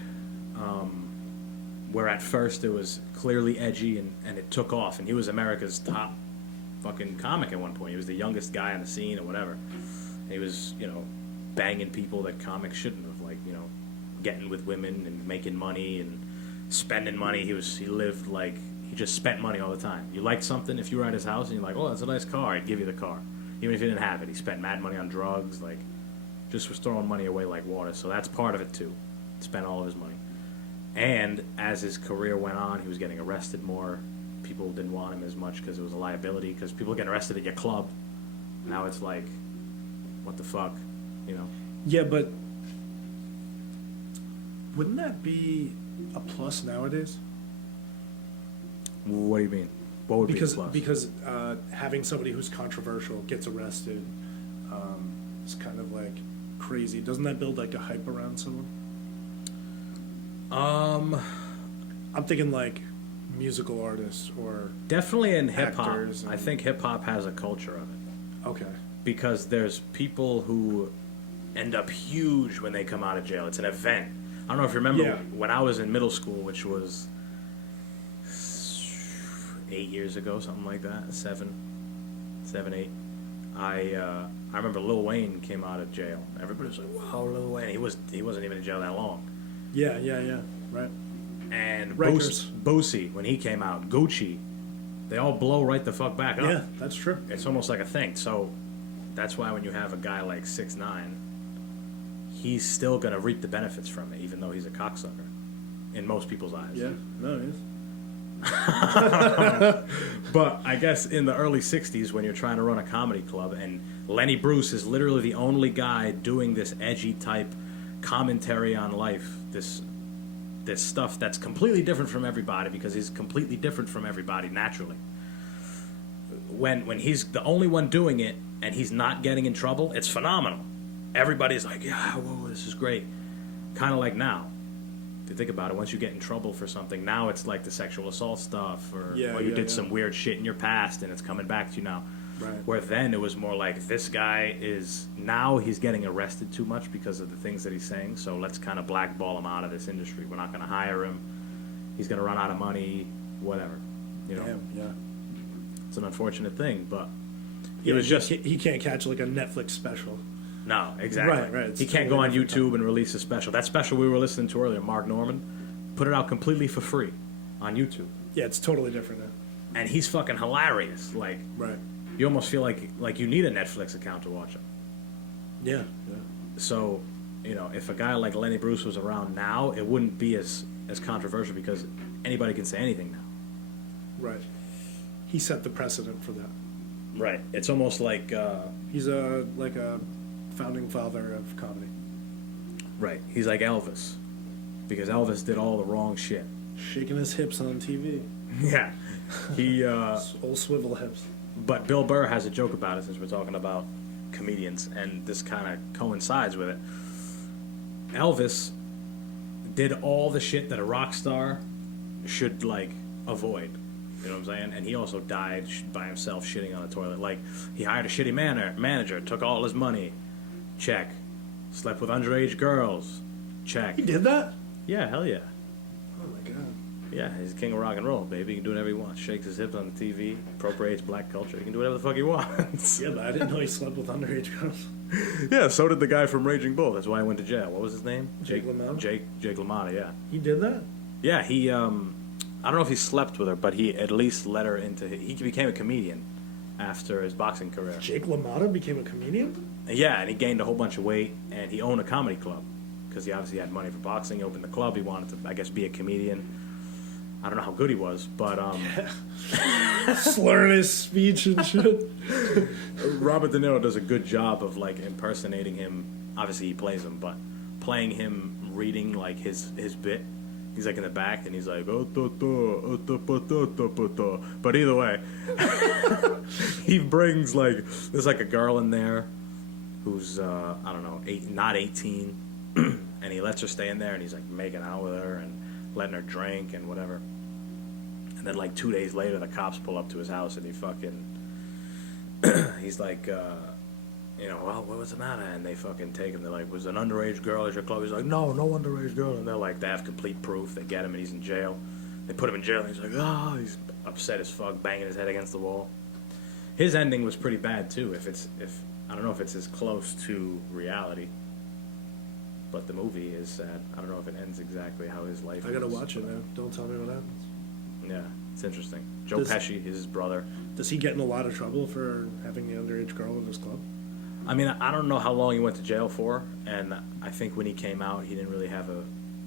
Where at first it was clearly edgy and it took off, and he was America's top fucking comic at one point. He was the youngest guy on the scene or whatever. And he was, you know, banging people that comics shouldn't have, like, you know, getting with women and making money and spending money. He lived like he just spent money all the time. You liked something, if you were at his house and you're like, oh, that's a nice car, he'd give you the car, even if you didn't have it. He spent mad money on drugs, like just was throwing money away like water. So that's part of it too. Spent all of his money, and as his career went on, he was getting arrested more. People didn't want him as much because it was a liability. Because people get arrested at your club. Now it's like, what the fuck, you know? Yeah, but wouldn't that be a plus nowadays? What do you mean? What would be a plus? Because having somebody who's controversial gets arrested is kind of like crazy. Doesn't that build like a hype around someone? I'm thinking like musical artists or definitely in hip hop. I and- think hip hop has a culture of it Okay. because there's people who end up huge when they come out of jail. It's an event. I don't know if you remember Yeah. when I was in middle school, which was 8 years ago, something like that, 7, 8. I remember Lil Wayne came out of jail. Everybody was like, "Wow, Lil Wayne!" He wasn't even in jail that long. Yeah, right. And Rikers. Boosie, when he came out, Gucci, they all blow right the fuck back up. Yeah, that's true. It's almost like a thing. So that's why when you have a guy like 6ix9ine, he's still gonna reap the benefits from it, even though he's a cocksucker in most people's eyes. Yeah, no, it is. But I guess in the early 60s, when you're trying to run a comedy club, and Lenny Bruce is literally the only guy doing this edgy type commentary on life, this stuff that's completely different from everybody because he's completely different from everybody naturally. When he's the only one doing it and he's not getting in trouble, it's phenomenal. Everybody's like, yeah, whoa, this is great. Kind of like now. If you think about it, once you get in trouble for something, now it's like the sexual assault stuff, or you did some weird shit in your past and it's coming back to you now. Right. Where then it was more like, this guy now he's getting arrested too much because of the things that he's saying, so let's kind of blackball him out of this industry. We're not going to hire him. He's going to run out of money, whatever. You know, Yeah. it's an unfortunate thing, but It was just he can't catch like a Netflix special. no, exactly. Right. He can't go on YouTube and release a special. That special we were listening to earlier, Mark Norman, put it out completely for free on YouTube, Yeah, it's totally different now. and he's fucking hilarious. Like, Right. you almost feel like you need a Netflix account to watch him. Yeah. So, you know, if a guy like Lenny Bruce was around now, it wouldn't be as controversial because anybody can say anything now. Right. He set the precedent for that. Right. It's almost like He's a founding father of comedy. right. He's like Elvis, because Elvis did all the wrong shit. Shaking his hips on TV. Yeah. He. Old swivel hips. But Bill Burr has a joke about it, since we're talking about comedians, and this kind of coincides with it. Elvis did all the shit that a rock star should like avoid. You know what I'm saying? And he also died by himself shitting on a toilet. Like, he hired a shitty manager, took all his money, check. Slept with underage girls, check. He did that? Yeah, hell yeah. Oh my god. Yeah, he's the king of rock and roll, baby. He can do whatever he wants. Shakes his hips on the TV, appropriates black culture. He can do whatever the fuck he wants. Yeah, but I didn't know he slept with underage girls. Yeah, so did the guy from Raging Bull. That's why he went to jail. What was his name? Jake LaMotta? Jake LaMotta, yeah. He did that? Yeah, he, I don't know if he slept with her, but he at least let her into, he became a comedian after his boxing career. Jake LaMotta became a comedian? Yeah, and he gained a whole bunch of weight, and he owned a comedy club because he obviously had money for boxing. He opened the club. He wanted to, I guess, be a comedian. I don't know how good he was, but Slurring his speech and shit. Robert De Niro does a good job of like impersonating him. Obviously, he plays him, but playing him reading like his bit. He's like in the back, and he's like, but either way, he brings like, there's like a girl in there who's I don't know, not 18, and he lets her stay in there, and he's like making out with her and letting her drink and whatever. And then like 2 days later, the cops pull up to his house, and he fucking, he's like, well, what was the matter? And they fucking take him. They're like, was an underage girl at your club? He's like, no underage girl. And they're like, they have complete proof. They get him, and he's in jail. They put him in jail, and he's like, he's upset as fuck, banging his head against the wall. His ending was pretty bad too. If I don't know if it's as close to reality. but the movie is sad. I don't know if it ends exactly how his life. I gotta ends, watch it but- now. Don't tell me what happens. Yeah, it's interesting. Joe Does- Pesci is his brother. Does he get in a lot of trouble for having the underage girl in his club? I mean, I don't know how long he went to jail for, and I think when he came out, he didn't really have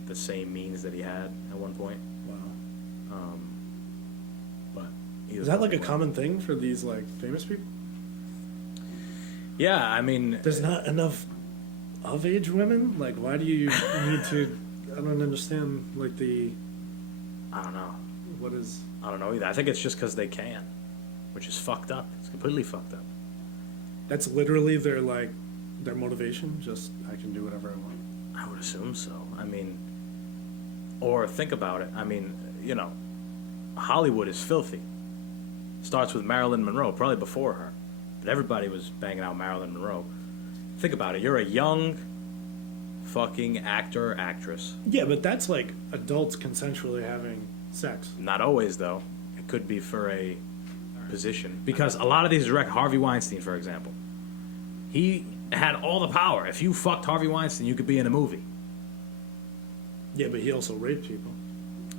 the same means that he had at one point. Wow. But Is that like a common thing for these like famous people? Yeah, I mean, There's not enough of age women? Like, why do you need to? I don't understand. Like I don't know. what is? I don't know either. I think it's just because they can, which is fucked up. It's completely fucked up. That's literally their like their motivation. Just I can do whatever I want. I would assume so. I mean, or think about it. I mean, you know, Hollywood is filthy. Starts with Marilyn Monroe, probably before her, but everybody was banging out Marilyn Monroe. Think about it. You're a young fucking actor or actress. Yeah, but that's like adults consensually having sex. Not always, though. It could be for a position. Because a lot of these direct Harvey Weinstein, for example. He had all the power. If you fucked Harvey Weinstein, you could be in a movie. Yeah, but he also raped people.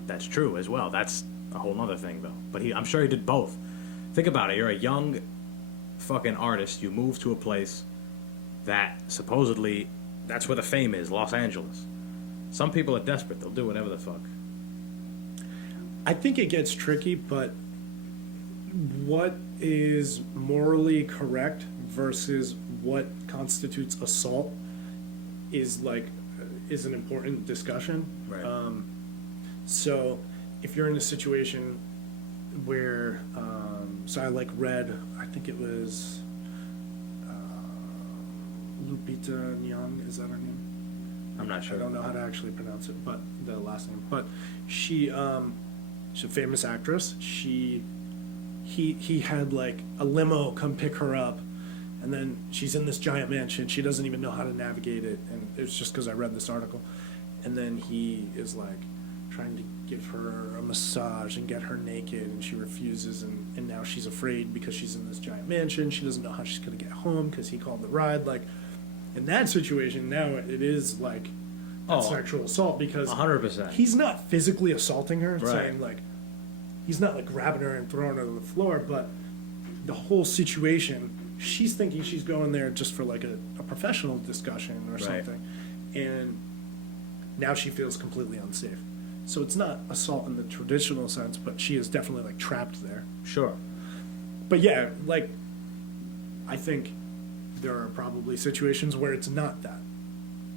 That's true as well. That's a whole other thing, though. But I'm sure he did both. Think about it. You're a young fucking artist. You move to a place that supposedly that's where the fame is, Los Angeles. Some people are desperate. They'll do whatever the fuck. I think it gets tricky, but what is morally correct versus what constitutes assault is an important discussion. Right. So if you're in a situation where so I read, I think it was Lupita Nyong, is that her name? I'm not sure. I don't know how to actually pronounce it, but the last name. But she's a famous actress. He had like a limo come pick her up, and then she's in this giant mansion. She doesn't even know how to navigate it, and it's just because I read this article. And then he is like trying to give her a massage and get her naked, and she refuses, and now she's afraid because she's in this giant mansion. She doesn't know how she's going to get home because he called the ride. Like, in that situation, now it is like sexual assault because 100%. he's not physically assaulting her, Right. saying like, he's not like grabbing her and throwing her to the floor, but the whole situation, she's thinking she's going there just for like a professional discussion or Right. something, and now she feels completely unsafe. So it's not assault in the traditional sense, but she is definitely like trapped there. Sure. But yeah, like, I think there are probably situations where it's not that.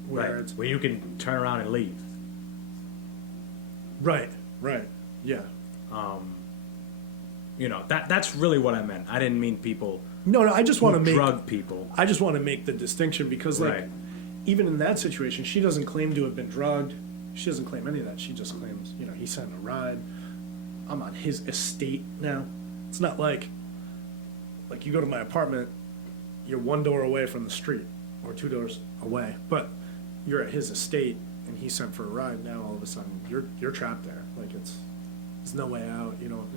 Where Right. it's Where you can turn around and leave. right, yeah. You know, that's really what I meant. I didn't mean people No, I just want to who make drug people. I just want to make the distinction because, like, Right. even in that situation, she doesn't claim to have been drugged. She doesn't claim any of that. She just claims, he sent a ride. I'm on his estate now. It's not like you go to my apartment, you're one door away from the street, or two doors away, but you're at his estate, and he sent for a ride. Now all of a sudden, you're trapped there. Like, there's no way out.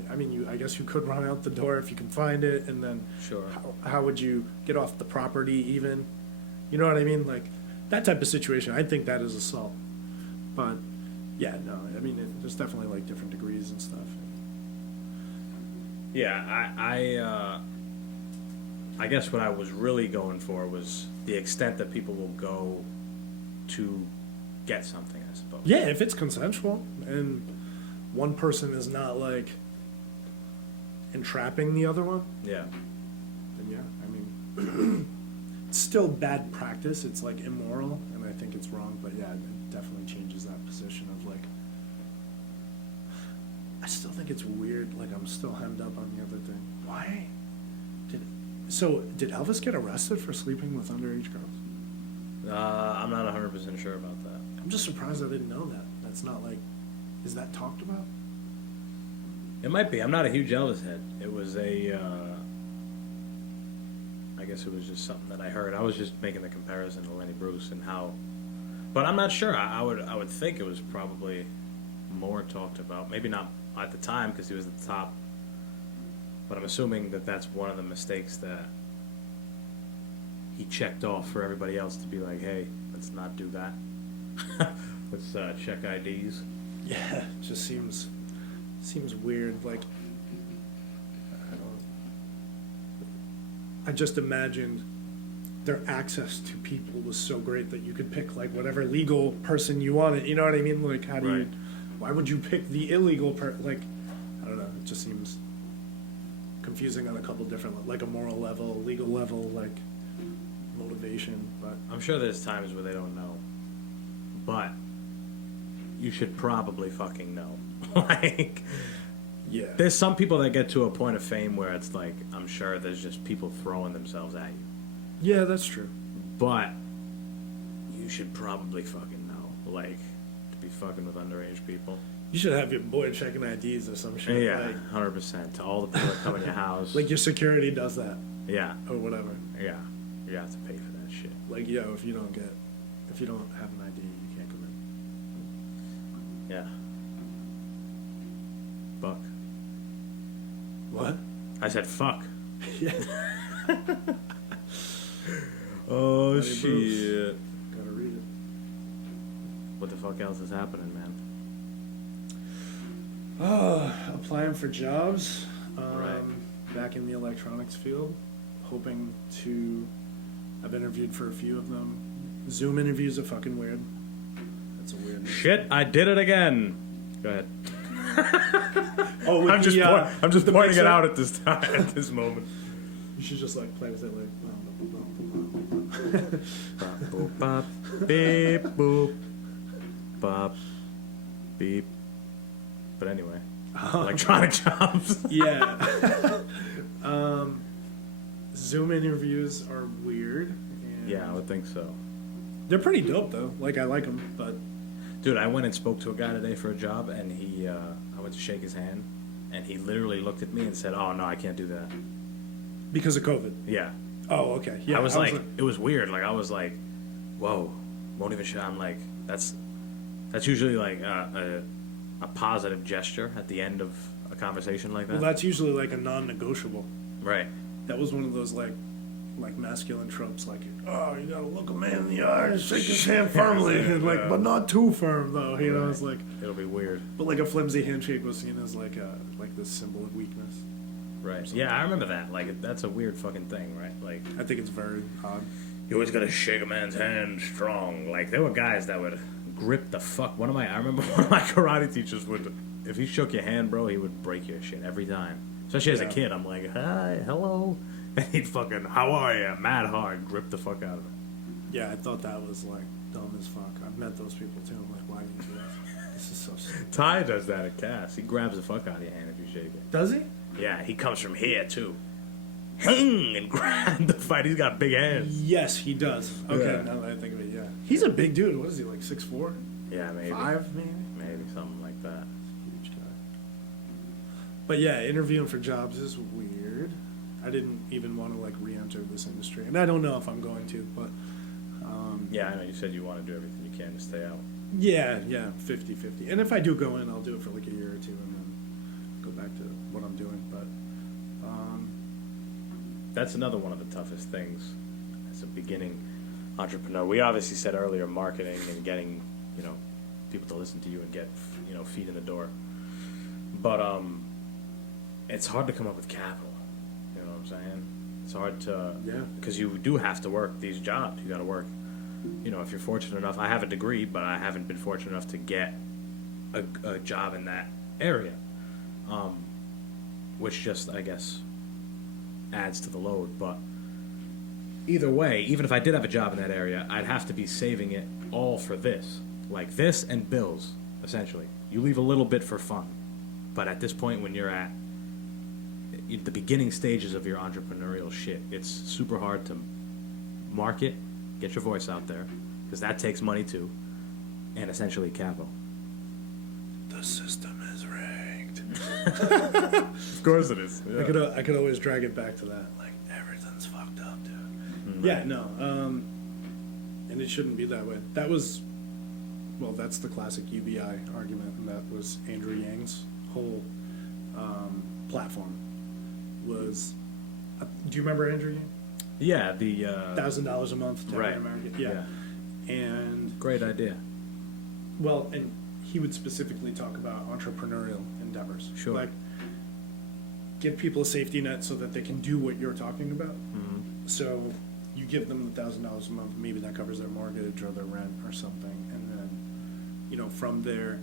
I mean, I guess you could run out the door if you can find it, and then Sure. how would you get off the property even? You know what I mean? Like, that type of situation, I think that is assault. But, yeah, no, I mean, there's definitely, like, different degrees and stuff. Yeah, I guess what I was really going for was the extent that people will go to get something, I suppose. Yeah, if it's consensual, and one person is not, like, entrapping the other one, Yeah. then yeah, I mean, it's still bad practice. It's, like, immoral, and I think it's wrong, but yeah, it definitely changes that position of, like, I still think it's weird. Like, I'm still hemmed up on the other thing. Why did Elvis get arrested for sleeping with underage girls? I'm not 100% sure about that. I'm just surprised I didn't know that. That's not like, is that talked about? It might be. I'm not a huge Elvis head. It was I guess it was just something that I heard. I was just making the comparison to Lenny Bruce and how, but I'm not sure. I would think it was probably more talked about. Maybe not at the time because he was at the top. But I'm assuming that that's one of the mistakes that he checked off for everybody else to be like, hey, let's not do that. Let's check IDs. Yeah, it just seems weird. Like, I just imagined their access to people was so great that you could pick like whatever legal person you wanted. You know what I mean? Like, how do Right. you? Why would you pick the illegal Like, I don't know. It just seems confusing on a couple different, like a moral level, legal level, like motivation. But I'm sure there's times where they don't know, but you should probably fucking know. Like, yeah, there's some people that get to a point of fame where it's like, I'm sure there's just people throwing themselves at you. yeah, that's true. But you should probably fucking know, like, to be fucking with underage people. You should have your boy checking IDs or some shit. Yeah, like, 100%. To all the people that come in your house. like your security does that Yeah, or whatever. yeah. You have to pay for that shit. Like, yo, if you don't have an ID, you can't come in. Yeah. Fuck. What? I said fuck. Yeah. Oh, Lenny shit. Bruce. Gotta read it. What the fuck else is happening, man? Applying for jobs. Right. Back in the electronics field. Hoping to. I've interviewed for a few of them. Zoom interviews are fucking weird. That's a weird. Shit, I did it again. Go ahead. Oh, with I'm just the pointing mixer? it out at this time, at this moment. You should just like play with it like. Bop, boop, bop, beep, boop, bop, beep. But anyway, electronic jobs. Yeah. Zoom interviews are weird. And Yeah, I would think so. they're pretty dope though. Like, I like them, but Dude, I went and spoke to a guy today for a job, and I went to shake his hand, and he literally looked at me and said, "Oh no, I can't do that." because of COVID. Yeah. Oh, okay. Yeah, I was like, it was weird. Like, I was like, whoa, won't even show. I'm like, that's usually like a positive gesture at the end of a conversation like that. well, that's usually like a non-negotiable. Right. That was one of those like masculine tropes, like, oh, you gotta look a man in the eye and shake his hand firmly, Yeah, and like, yeah. but not too firm though. You know, Right. it's like, It'll be weird. but like a flimsy handshake was seen as like this symbol of weakness. Right. Yeah, I remember that. Like, that's a weird fucking thing, right? Like, I think it's very odd. you always gotta shake a man's hand strong. Like, there were guys that would grip the fuck. I remember one of my karate teachers would, if he shook your hand, bro, he would break your shit every time. Especially as a Yeah. kid, I'm like, hi, hello. And he'd fucking, how are you? Mad hard, grip the fuck out of it. Yeah, I thought that was like dumb as fuck. I've met those people too. I'm like, why do you do that? This is so stupid. Ty does that at Cass. He grabs the fuck out of your hand if you shake it. Does he? Yeah, he comes from here too. Hang and grab the fight. He's got big hands. Yes, he does. Okay, Yeah. now that I think of it, yeah. He's a big dude. What is he, like 6'4"? Yeah, maybe. 5, maybe? Maybe something like that. Huge guy. But yeah, interviewing for jobs is weird. I didn't even want to like re-enter this industry, and I don't know if I'm going to, but Yeah, I know you said you want to do everything you can to stay out. yeah, 50-50. And if I do go in, I'll do it for like a year or two and then go back to what I'm doing. But That's another one of the toughest things as a beginning entrepreneur. We obviously said earlier marketing and getting, people to listen to you and get, feet in the door. But it's hard to come up with capital. You know what I'm saying? It's hard to, Yeah. because you do have to work these jobs. You got to work. If you're fortunate enough, I have a degree, but I haven't been fortunate enough to get a job in that area, which just, I guess, adds to the load. But either way, even if I did have a job in that area, I'd have to be saving it all for this. Like this and bills, essentially. You leave a little bit for fun. But at this point, when you're at the beginning stages of your entrepreneurial shit, it's super hard to market, get your voice out there, because that takes money too, and essentially capital. the system is rigged. Of course it is. Yeah. I could always drag it back to that. Like, everything's fucked up, dude. Yeah, no. And it shouldn't be that way. That was, that's the classic UBI argument, and that was Andrew Yang's whole platform. Was, do you remember Andrew Yang? Yeah, the $1,000 a month to right. every American. Yeah. And great idea. Well, and he would specifically talk about entrepreneurial endeavors. Sure. Like, give people a safety net so that they can do what you're talking about. Mm-hmm. So you give them the $1,000 a month, maybe that covers their mortgage or their rent or something, and then, you know, from there,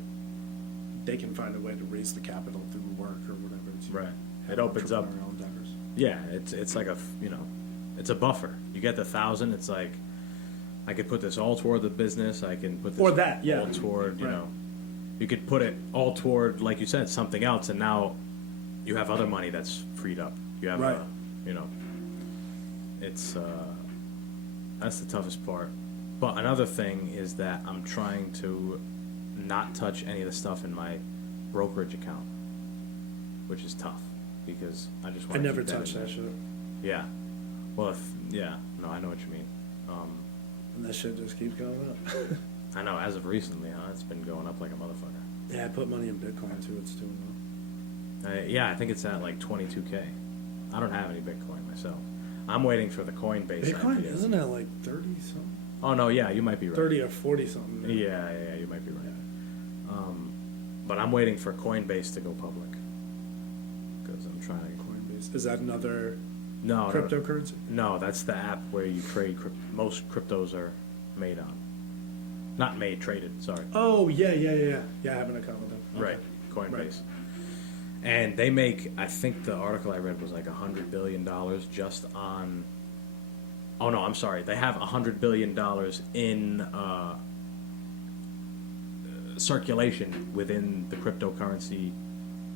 they can find a way to raise the capital through work or whatever. To Right. have It opens up. entrepreneurial endeavors. Yeah, it's like it's a buffer. You get the 1,000. It's like I could put this all toward the business. I can put this Or that, yeah. all toward Right. You could put it all toward, like you said, something else, and now you have other money that's freed up. You have Right. It's that's the toughest part. But another thing is that I'm trying to not touch any of the stuff in my brokerage account, which is tough because I just I want to never keep touched in that there. shit. Yeah. Well, no, I know what you mean. And that shit just keeps going up. I know, as of recently, it's been going up like a motherfucker. Yeah, I put money in Bitcoin too. It's doing well. Yeah, I think it's at like 22K. I don't have any Bitcoin myself. I'm waiting for the Coinbase Bitcoin IPO. isn't it like 30 something? Oh, no, yeah, you might be right. 30 or 40 something. Yeah, you might be right. But I'm waiting for Coinbase to go public. Because I'm trying to... Coinbase. Is that another No, cryptocurrency? No, that's the app where you trade. Most cryptos are made on. Not made, traded. Sorry. Oh, yeah. Yeah, I have an account with them. Okay. Right, Coinbase. Right. And they make, I think the article I read was like $100 billion just on. Oh no, I'm sorry. They have $100 billion in circulation within the cryptocurrency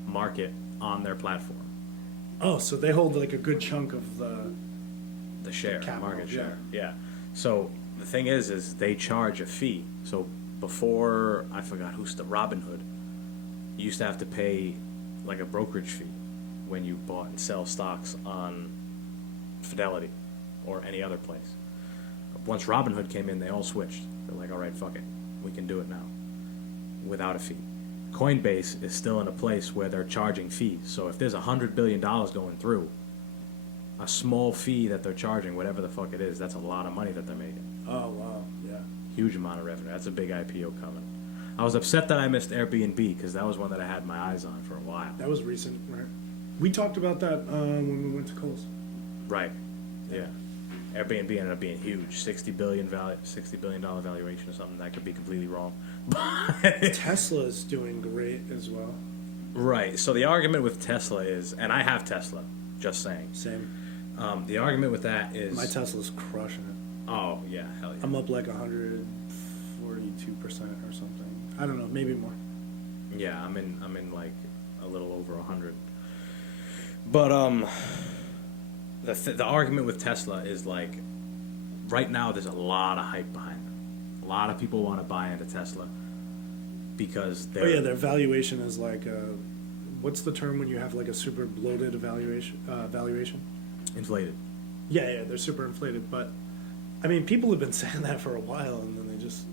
market on their platform. Oh, so they hold like a good chunk of the Share, capital, market share. Yeah. So the thing is they charge a fee. So before, I forgot who's the Robinhood, you used to have to pay like a brokerage fee when you bought and sell stocks on Fidelity or any other place. Once Robinhood came in, they all switched. They're like, all right, fuck it. We can do it now without a fee. Coinbase is still in a place where they're charging fees. So if there's $100 billion going through, a small fee that they're charging, whatever the fuck it is, that's a lot of money that they're making. Oh, wow. Yeah. Huge amount of revenue. That's a big IPO coming. I was upset that I missed Airbnb because that was one that I had my eyes on for a while. That was recent, right? We talked about that when we went to Kohl's. Right. Yeah. Airbnb ended up being huge. $60 billion valuation or something. That could be completely wrong. Tesla is doing great as well. Right. So the argument with Tesla is, and I have Tesla, just saying. Same. The argument with that is... My Tesla's crushing it. Oh, yeah. Hell yeah. I'm up like 142% or something. I don't know, maybe more. Yeah, I'm in like a little over 100. But the argument with Tesla is like right now there's a lot of hype behind them. A lot of people want to buy into Tesla because they're... Oh yeah, their valuation is like what's the term when you have like a super bloated valuation? inflated. Yeah, they're super inflated. But I mean, people have been saying that for a while, and then they just...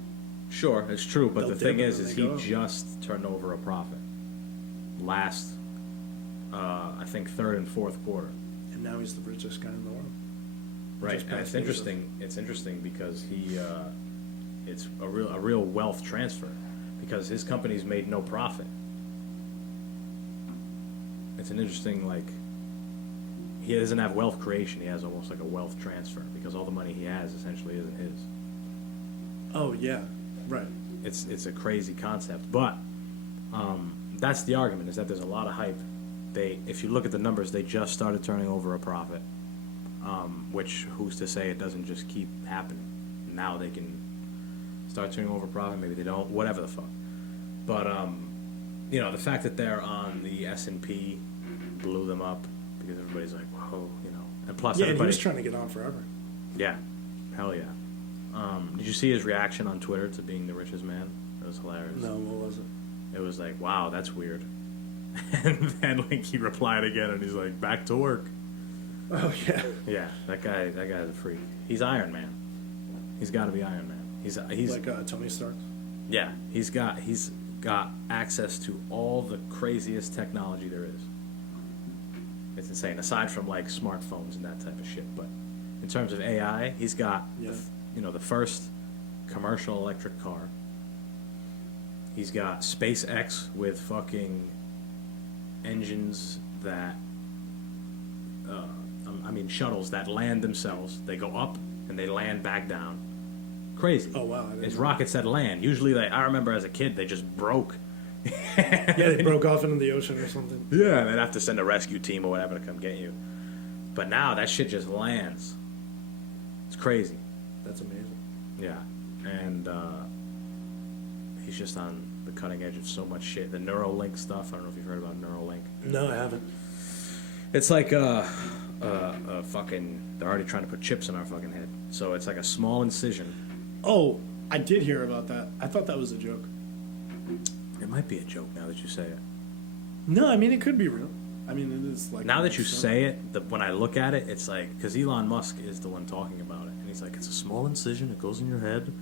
Sure, it's true, but the They'll thing dip is and he they go up. just turned over a profit last, I think, third and fourth quarter. And now he's the richest guy in the world. Right, Just and passed it's interesting. It's interesting because it's a real wealth transfer because his company's made no profit. It's an interesting he doesn't have wealth creation. He has almost like a wealth transfer because all the money he has essentially isn't his. Oh yeah, right. It's a crazy concept, but that's the argument is that there's a lot of hype. If you look at the numbers, they just started turning over a profit, which who's to say it doesn't just keep happening? Now they can start turning over a profit. Maybe they don't. Whatever the fuck. But the fact that they're on the S&P blew them up because everybody's like, whoa, and plus Yeah, and he everybody was trying to get on forever. yeah, hell yeah. Did you see his reaction on Twitter to being the richest man? It was hilarious. No, what was it? It was like, wow, that's weird. And then he replied again, and he's like, back to work. Oh yeah. Yeah, that guy's a freak. He's Iron Man. He's got to be Iron Man. He's Like Tony Stark. yeah. He's got access to all the craziest technology there is. It's insane. Aside from like smartphones and that type of shit, but in terms of AI, he's got Yeah. the first commercial electric car. He's got SpaceX with fucking engines that, shuttles that land themselves. They go up and they land back down. Crazy. Oh, wow. It's rockets that land. Usually, I remember as a kid, they just broke. Yeah, they broke off into the ocean or something. Yeah, and they'd have to send a rescue team or whatever to come get you. But now that shit just lands. It's crazy. That's amazing. Yeah, and he's just on the cutting edge of so much shit. The Neuralink stuff. I don't know if you've heard about Neuralink. No, I haven't. It's like fucking. They're already trying to put chips in our fucking head. So it's like a small incision. Oh, I did hear about that. I thought that was a joke. It might be a joke now that you say it. No, I mean, it could be real. I mean, it is like... Now that you say it, when I look at it, it's like... Because Elon Musk is the one talking about it. And he's like, it's a small incision. It goes in your head.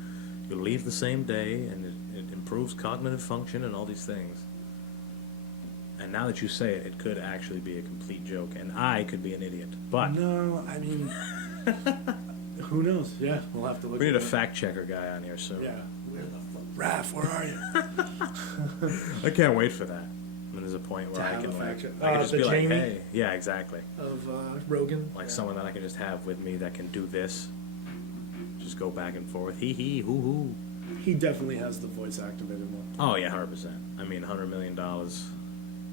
You leave the same day. And it improves cognitive function and all these things. And now that you say it, it could actually be a complete joke. And I could be an idiot. But... No, I mean... Who knows? Yeah, we'll have to look. We need at a fact checker guy on here soon. Yeah. Where the fuck? Raph, where are you? I can't wait for that. When there's a point where I can like, I can just be like, hey, yeah, exactly. Of Rogan. Like someone that I can just have with me that can do this. Just go back and forth. Hee hee, hoo hoo. He definitely has the voice activated one. Oh yeah, 100%. I mean, $100 million.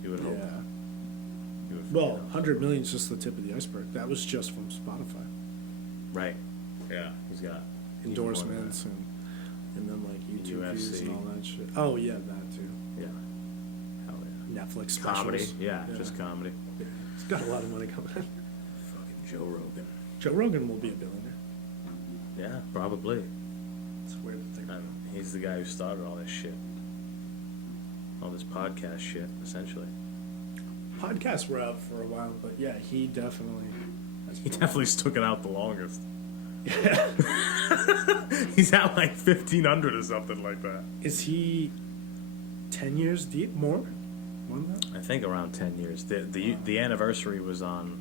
You would hope. Yeah. You would Well, 100 million is just the tip of the iceberg. That was just from Spotify. Right. Yeah. He's got Endorsements and then like YouTube views UFC. and all that shit. Oh yeah, that too. Yeah. Hell yeah. Netflix specials. Comedy. Yeah, just comedy. Yeah. He's got a lot of money coming in. Fucking Joe Rogan. Joe Rogan will be a billionaire. Yeah, probably. It's weird to think about. He's the guy who started all this shit. All this podcast shit, essentially. Podcasts were out for a while, but yeah, he definitely... He definitely stuck it out the longest. Yeah. He's at like 1,500 or something like that. Is he 10 years deep? More than that? I think around 10 years. The anniversary was on...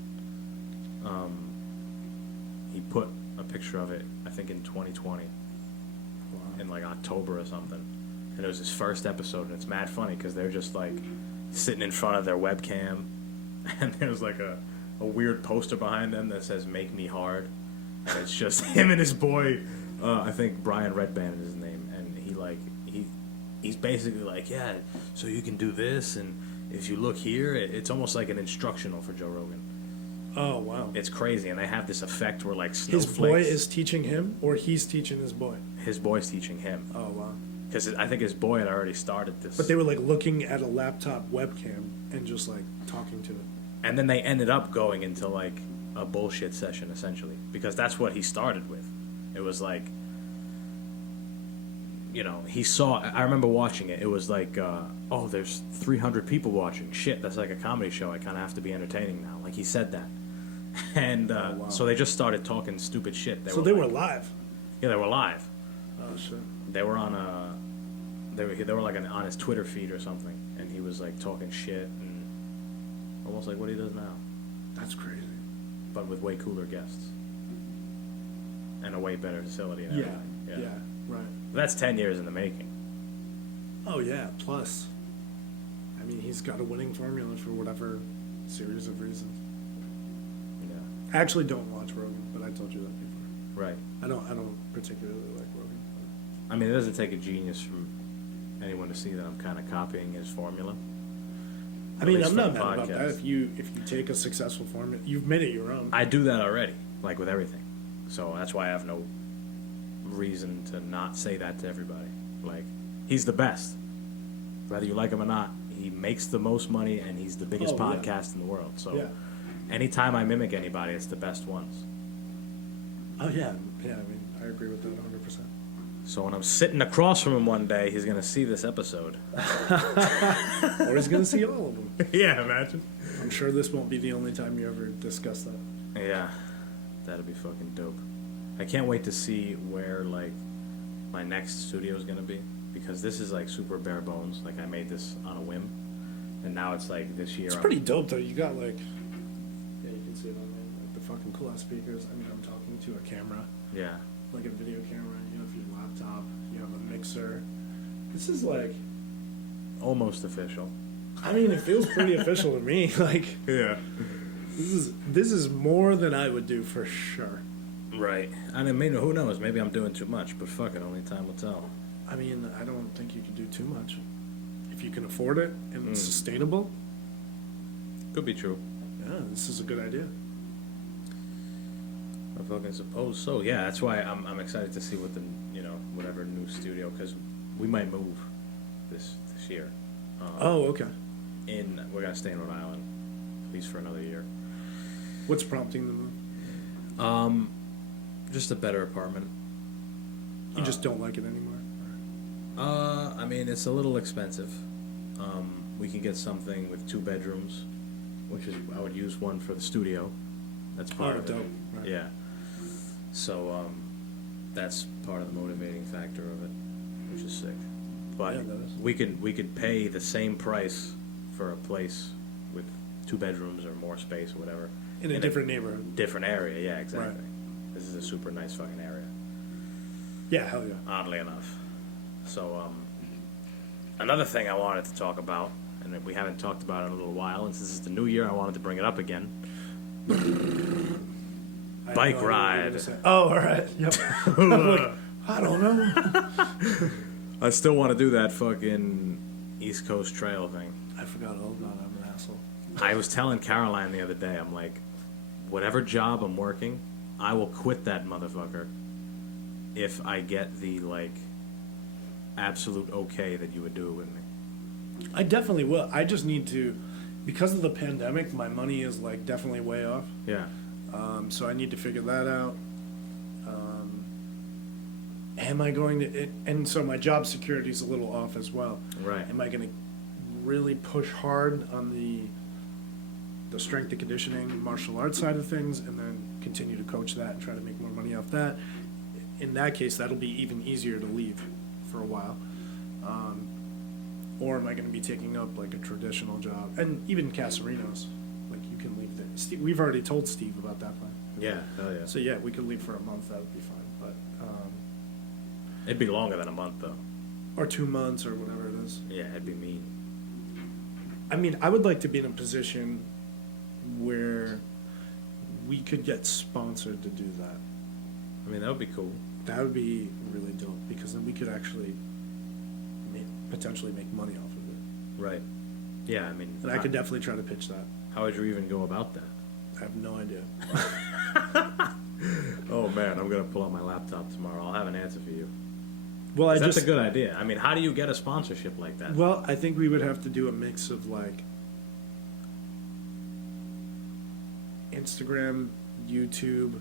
he put a picture of it, I think, in 2020. Wow. In like October or something. And it was his first episode, and it's mad funny because they're just like sitting in front of their webcam, and there's like a weird poster behind them that says "Make Me Hard," and it's just him and his boy. I think Brian Redband is his name, and he's basically like, yeah, so you can do this, and if you look here, it's almost like an instructional for Joe Rogan. Oh, wow. It's crazy, and they have this effect where like His snowflakes. boy is teaching him, or he's teaching his boy? His boy's teaching him. Oh, wow. Because I think his boy had already started this. But they were like looking at a laptop webcam and just like talking to it. And then they ended up going into like a bullshit session, essentially, because that's what he started with. It was like, he saw. I remember watching it. It was like, oh, there's 300 people watching. Shit, that's like a comedy show. I kind of have to be entertaining now. Like he said that, and wow. so they just started talking stupid shit. They were live. Yeah, they were live. Oh shit. They were on they were like on his Twitter feed or something, and he was like talking shit and almost like what he does now. That's crazy. But with way cooler guests and a way better facility. And Yeah, everything. yeah, right. But that's 10 years in the making. Oh yeah, plus, I mean, he's got a winning formula for whatever series of reasons. Yeah. I actually don't watch Rogan, but I told you that before. Right. I don't particularly like Rogan. I mean, it doesn't take a genius from anyone to see that I'm kind of copying his formula. I mean, least I'm not for mad the about that. podcast. If you take a successful formula, you've made it your own. I do that already, like with everything. So that's why I have no reason to not say that to everybody. Like, he's the best. Whether you like him or not, he makes the most money and he's the biggest Oh, yeah. podcast in the world. So Yeah. anytime I mimic anybody, it's the best ones. Oh yeah, yeah. I mean, I agree with that 100%. So when I'm sitting across from him one day, he's going to see this episode. Or he's gonna see all of them. Yeah, imagine. I'm sure this won't be the only time you ever discuss that. Yeah, that'd be fucking dope. I can't wait to see where, like, my next studio is going to be. Because this is, like, super bare bones. Like, I made this on a whim. And now it's, like, this year. It's pretty dope though. You got like, yeah, you can see it on there, like the fucking cool ass speakers. I mean, I'm talking to a camera, Yeah. like a video camera. You have your laptop. You have a mixer. This is like, almost official. I mean, it feels pretty official to me. Like, Yeah. this is more than I would do for sure. Right. And I mean, who knows? Maybe I'm doing too much, but fuck it, only time will tell. I mean, I don't think you can do too much. If you can afford it and it's sustainable, Could be true. yeah, this is a good idea. I fucking suppose so. Yeah, that's why I'm excited to see what the whatever new studio, because we might move this year. Oh, okay. We're gonna stay in Rhode Island at least for another year. What's prompting the move? Just a better apartment. You just don't like it anymore? I mean, it's a little expensive. We can get something with 2 bedrooms, which is I would use one for the studio. That's part of it. Dope. Right. Yeah. So that's part of the motivating factor of it, which is sick. But Yeah, that is. we could pay the same price for a place with 2 bedrooms or more space or whatever In a different neighborhood. different area. Yeah, exactly. Right. This is a super nice fucking area. Yeah, hell yeah. Oddly enough. So another thing I wanted to talk about, and we haven't talked about it in a little while, and since it's the new year, I wanted to bring it up again. I have Bike no idea what ride. you're gonna say. Oh, all right. Yep. I'm like, I don't know. I still want to do that fucking East Coast Trail thing. I forgot all about it. I'm an asshole. I was telling Caroline the other day, I'm like, whatever job I'm working, I will quit that motherfucker if I get the, like, absolute okay that you would do it with me. I definitely will. I just need to, because of the pandemic, my money is like definitely way off. Yeah. So I need to figure that out. Am I going to? And so my job security is a little off as well. Right. Am I going to really push hard on the strength and conditioning, martial arts side of things, and then continue to coach that and try to make more money off that? In that case, that'll be even easier to leave for a while. Or am I going to be taking up like a traditional job? And even Casarinos, like you can leave there. Steve, we've already told Steve about that plan. Yeah, hell yeah. So yeah, we could leave for a month. That would be fine. But It'd be longer than a month, though. or 2 months or whatever it is. Yeah, it'd be mean. I mean, I would like to be in a position where we could get sponsored to do that. I mean, that would be cool. That would be really dope because then we could actually potentially make money off of it. Right. Yeah, I mean... And I could definitely try to pitch that. How would you even go about that? I have no idea. Oh, man, I'm going to pull out my laptop tomorrow. I'll have an answer for you. Well, That's a good idea. I mean, how do you get a sponsorship like that? Well, I think we would have to do a mix of like Instagram, YouTube,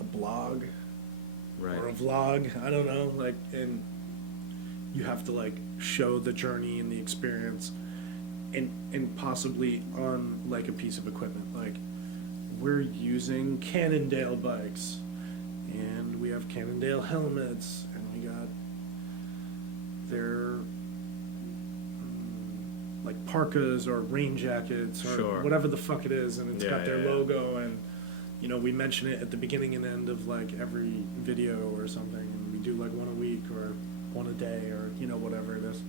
a blog, Right. or a vlog. I don't know. Like, and you have to like show the journey and the experience, and possibly on like a piece of equipment. Like, we're using Cannondale bikes, and we have Cannondale helmets, and we got their like parkas or rain jackets or Sure. whatever the fuck it is, and it's Yeah, got their yeah, yeah. logo, and you know, we mention it at the beginning and end of like every video or something, and we do like one a week or one a day or you know, whatever it is.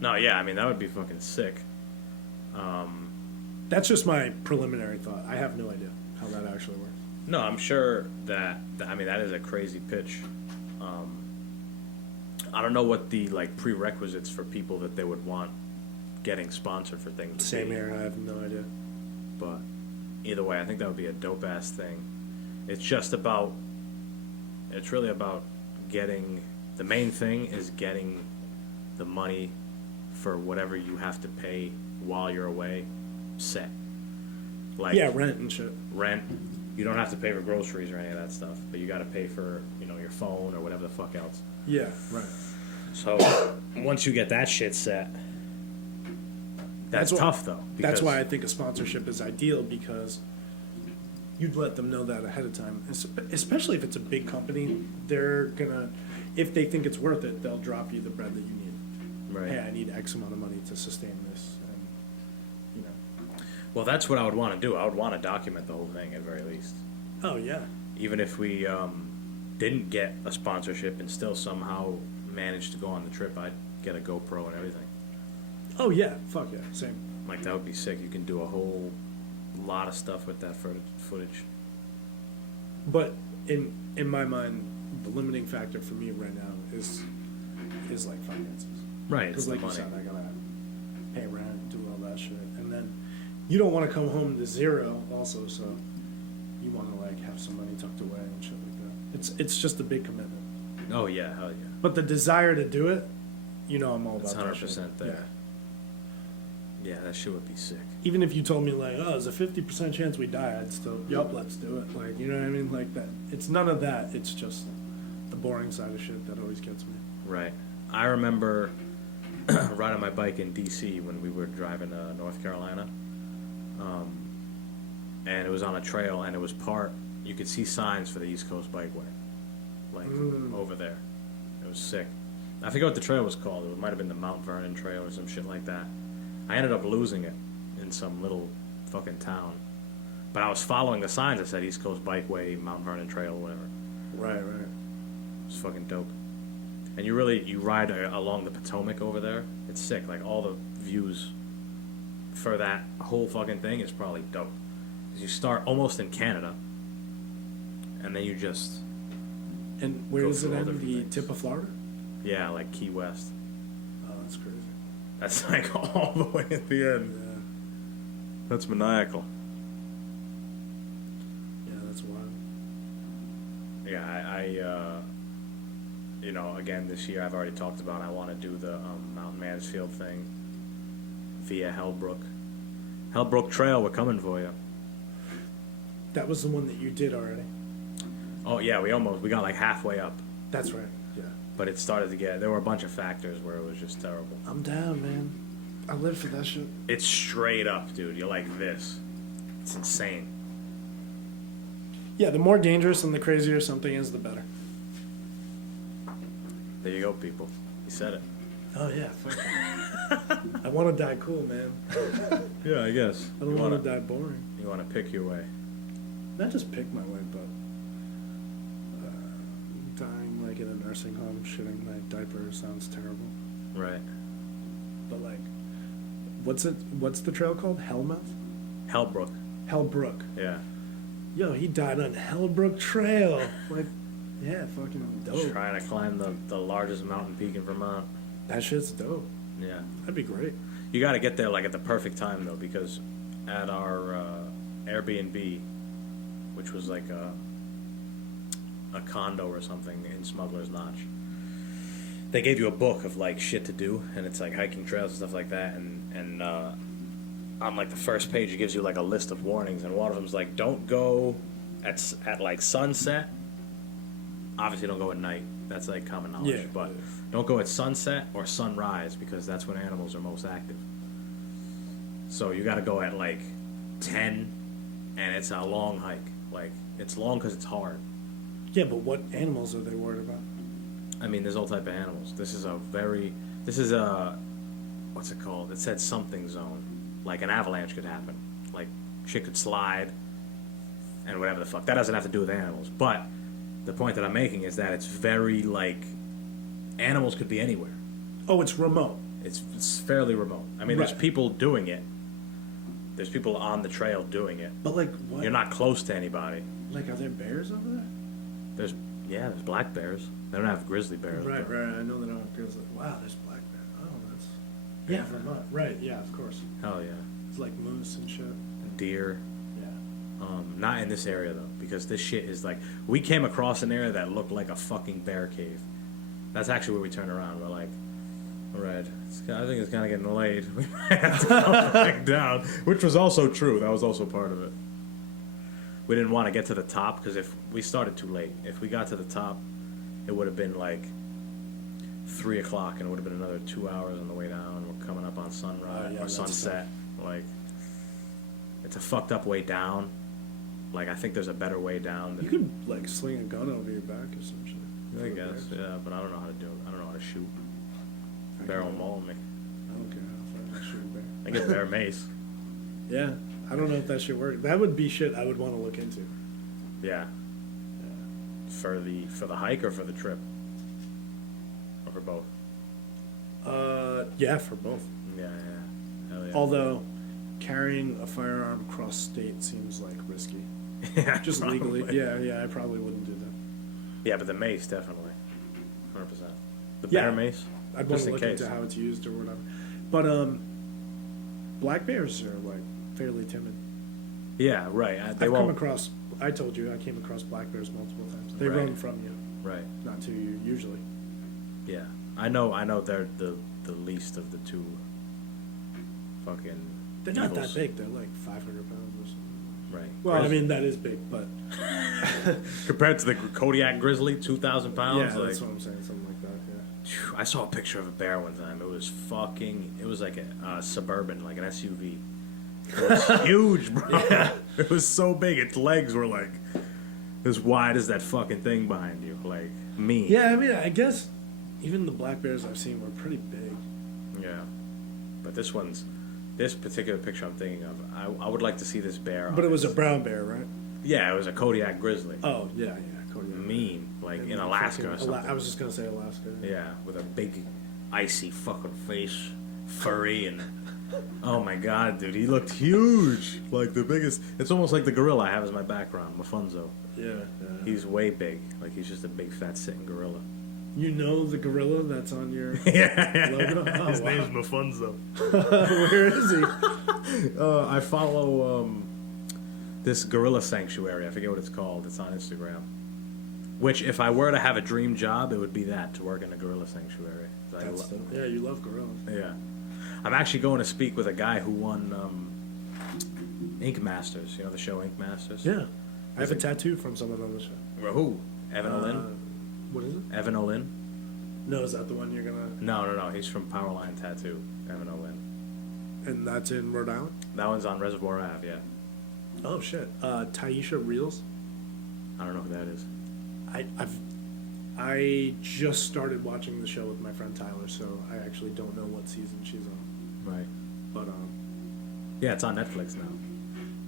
No, yeah, I mean, that would be fucking sick. That's just my preliminary thought. I have no idea how that actually works. No, I'm sure that I mean, that is a crazy pitch. I don't know what the, like, prerequisites for people that they would want getting sponsored for things would Same be. here. I have no idea. But either way, I think that would be a dope ass thing. It's really about getting, the main thing is getting the money for whatever you have to pay while you're away set. Like, Yeah, rent and shit. rent, you don't have to pay for groceries or any of that stuff, but you got to pay for, your phone or whatever the fuck else. Yeah, right. So once you get that shit set, that's why- tough though. That's because- why I think a sponsorship is ideal, because you'd let them know that ahead of time. Especially if it's a big company, they're gonna, if they think it's worth it, they'll drop you the bread that you need. Right. Hey, I need X amount of money to sustain this, and you know. Well, that's what I would want to do. I would want to document the whole thing at very least. Oh yeah. Even if we didn't get a sponsorship and still somehow managed to go on the trip, I'd get a GoPro and everything. Oh yeah, fuck yeah, same. Like, that would be sick. You can do a whole lot of stuff with that footage. But in my mind, the limiting factor for me right now is like finances. Right, it's Because the like you money. said, I gotta pay rent, do all that shit, and then you don't want to come home to zero also, so you want to like have some money tucked away and shit like that. It's just a big commitment. Oh, yeah, hell yeah. But the desire to do it, I'm all It's about that shit. 100% there. Yeah, that shit would be sick. Even if you told me like, oh, there's a 50% chance we die, I'd still, yup, let's do it. Like, you know what I mean? Like that. It's none of that. It's just the boring side of shit that always gets me. Right. I remember riding my bike in D.C. when we were driving to North Carolina. And it was on a trail, and it was you could see signs for the East Coast Bikeway. Like, over there. It was sick. I forget what the trail was called. It might have been the Mount Vernon Trail or some shit like that. I ended up losing it in some little fucking town. But I was following the signs that said East Coast Bikeway, Mount Vernon Trail, whatever. Right. It was fucking dope. And you ride along the Potomac over there. It's sick. Like, all the views for that whole fucking thing is probably dope. 'Cause you start almost in Canada, and then you just, And where Go is it through all at? The different things. tip of Florida? yeah, like Key West. Oh, that's crazy. That's like all the way at the end. Yeah. That's maniacal. Yeah, that's wild. Yeah, again, this year I've already talked about I want to do the Mount Mansfield thing via Hellbrook. Hellbrook Trail, we're coming for you. That was the one that you did already. Oh, yeah, we got like halfway up. That's right. Yeah. But it started there were a bunch of factors where it was just terrible. I'm down, man. I live for that shit. It's straight up, dude. You're like this. It's insane. Yeah, the more dangerous and the crazier something is, the better. There you go, people. You said it. Oh yeah. I want to die cool, man. Yeah, I guess. I don't want to die boring. You want to pick your way. Not just pick my way, but dying like in a nursing home, shitting my diaper sounds terrible. Right. But like, what's the trail called? Hellmouth? Hellbrook. Hellbrook. Yeah. Yo, he died on Hellbrook Trail. Like, yeah, fucking dope. Trying to climb the largest mountain peak in Vermont. That shit's dope. Yeah. That'd be great. You got to get there like at the perfect time though, because at our Airbnb, which was like a condo or something in Smuggler's Notch, they gave you a book of like shit to do, and it's like hiking trails and stuff like that, and on like the first page it gives you like a list of warnings, and one of them's like, don't go at like sunset. Obviously don't go at night, that's like common knowledge. Yeah, But yeah. don't go at sunset or sunrise, because that's when animals are most active. So you got to go at like 10, and it's a long hike. Like, it's long because it's hard. Yeah, but what animals are they worried about? I mean, there's all type of animals. This is what's it called? It said something zone. Like, an avalanche could happen. Like, shit could slide, and whatever the fuck. That doesn't have to do with animals. But the point that I'm making is that it's very, like, animals could be anywhere. Oh, it's remote. It's fairly remote. I mean, there's Right. people doing it. There's people on the trail doing it. But like, what? You're not close to anybody. Like, are there bears over there? There's black bears. They don't have grizzly bears. Right, but- right. I know they don't have grizzly. Wow, there's black bear. Oh, that's yeah, Vermont. Right, yeah, of course. Hell yeah. It's like moose and shit. Deer. Yeah. Not in this area though, because this shit is like, we came across an area that looked like a fucking bear cave. That's actually where we turned around. We're like, all right, I think it's kind of getting late. We might have to come back down, which was also true. That was also part of it. We didn't want to get to the top because if we started too late, if we got to the top, it would have been like 3 o'clock, and it would have been another 2 hours on the way down. We're coming up on sunrise yeah, or that's sunset. Like, it's a fucked up way down. Like, I think there's a better way down. You could like sling a gun over your back or some shit. I guess, yeah, but I don't know how to do it. I don't know how to shoot. Bear will maul me. I don't care if I shoot a bear. I get bear mace. Yeah, I don't know if that should work. That would be shit I would want to look into. Yeah. For the hike or for the trip? Or for for both? Yeah, for both. Yeah. Hell yeah. Although carrying a firearm cross state seems like risky. Yeah, Just probably. legally. Yeah, I probably wouldn't do that. Yeah, but the mace, definitely. 100%. The Yeah. bear mace? I'd want Just to in look case. into how it's used or whatever. But black bears are like fairly timid. Yeah, right. They I've won't. come across. I told you I came across black bears multiple times. They Right. run from you, Right. not to you usually. Yeah. I know they're the least of the two fucking They're not evils. that big. They're like 500 pounds or something. Right. Well, I Grizz- mean that is big, but compared to the Kodiak Grizzly, 2,000 pounds. yeah, like, that's what I'm saying. Something like that. Yeah. phew, I saw a picture of a bear one time. It was like a Suburban, like an SUV. It was huge, bro. Yeah. It was so big. Its legs were like as wide as that fucking thing behind you. Like me. Yeah, I mean, I guess even the black bears I've seen were pretty big. Yeah. But this particular picture I'm thinking of, I would like to see this bear. But on it was a its- brown bear, right? Yeah, it was a Kodiak Grizzly. Oh, yeah, Kodiak. Mean, like And in then Alaska or fucking something. I was just gonna say Alaska. Yeah, with a big, icy fucking face, furry, and oh my god, dude, he looked huge, like the biggest. It's almost like the gorilla I have as my background, Mafunzo. Yeah. He's way big, like he's just a big fat sitting gorilla. You know the gorilla that's on your Yeah, logo? Oh, his wow. name's Mafunzo. Where is he? I follow this gorilla sanctuary. I forget what it's called. It's on Instagram. Which, if I were to have a dream job, it would be that, to work in a gorilla sanctuary. 'Cause Yeah, you love gorillas. Yeah. I'm actually going to speak with a guy who won Ink Masters. You know the show Ink Masters? Yeah. I have a tattoo from someone on the show. Well, who? Evan Olin? What is it? Evan Olin? No, is that the one you're gonna? No. He's from Powerline Tattoo. Evan Olin. And that's in Rhode Island. That one's on Reservoir Ave, yeah. Oh shit. Taisha Reels. I don't know who that is. I just started watching the show with my friend Tyler, so I actually don't know what season she's on. Right. But Yeah, it's on Netflix now.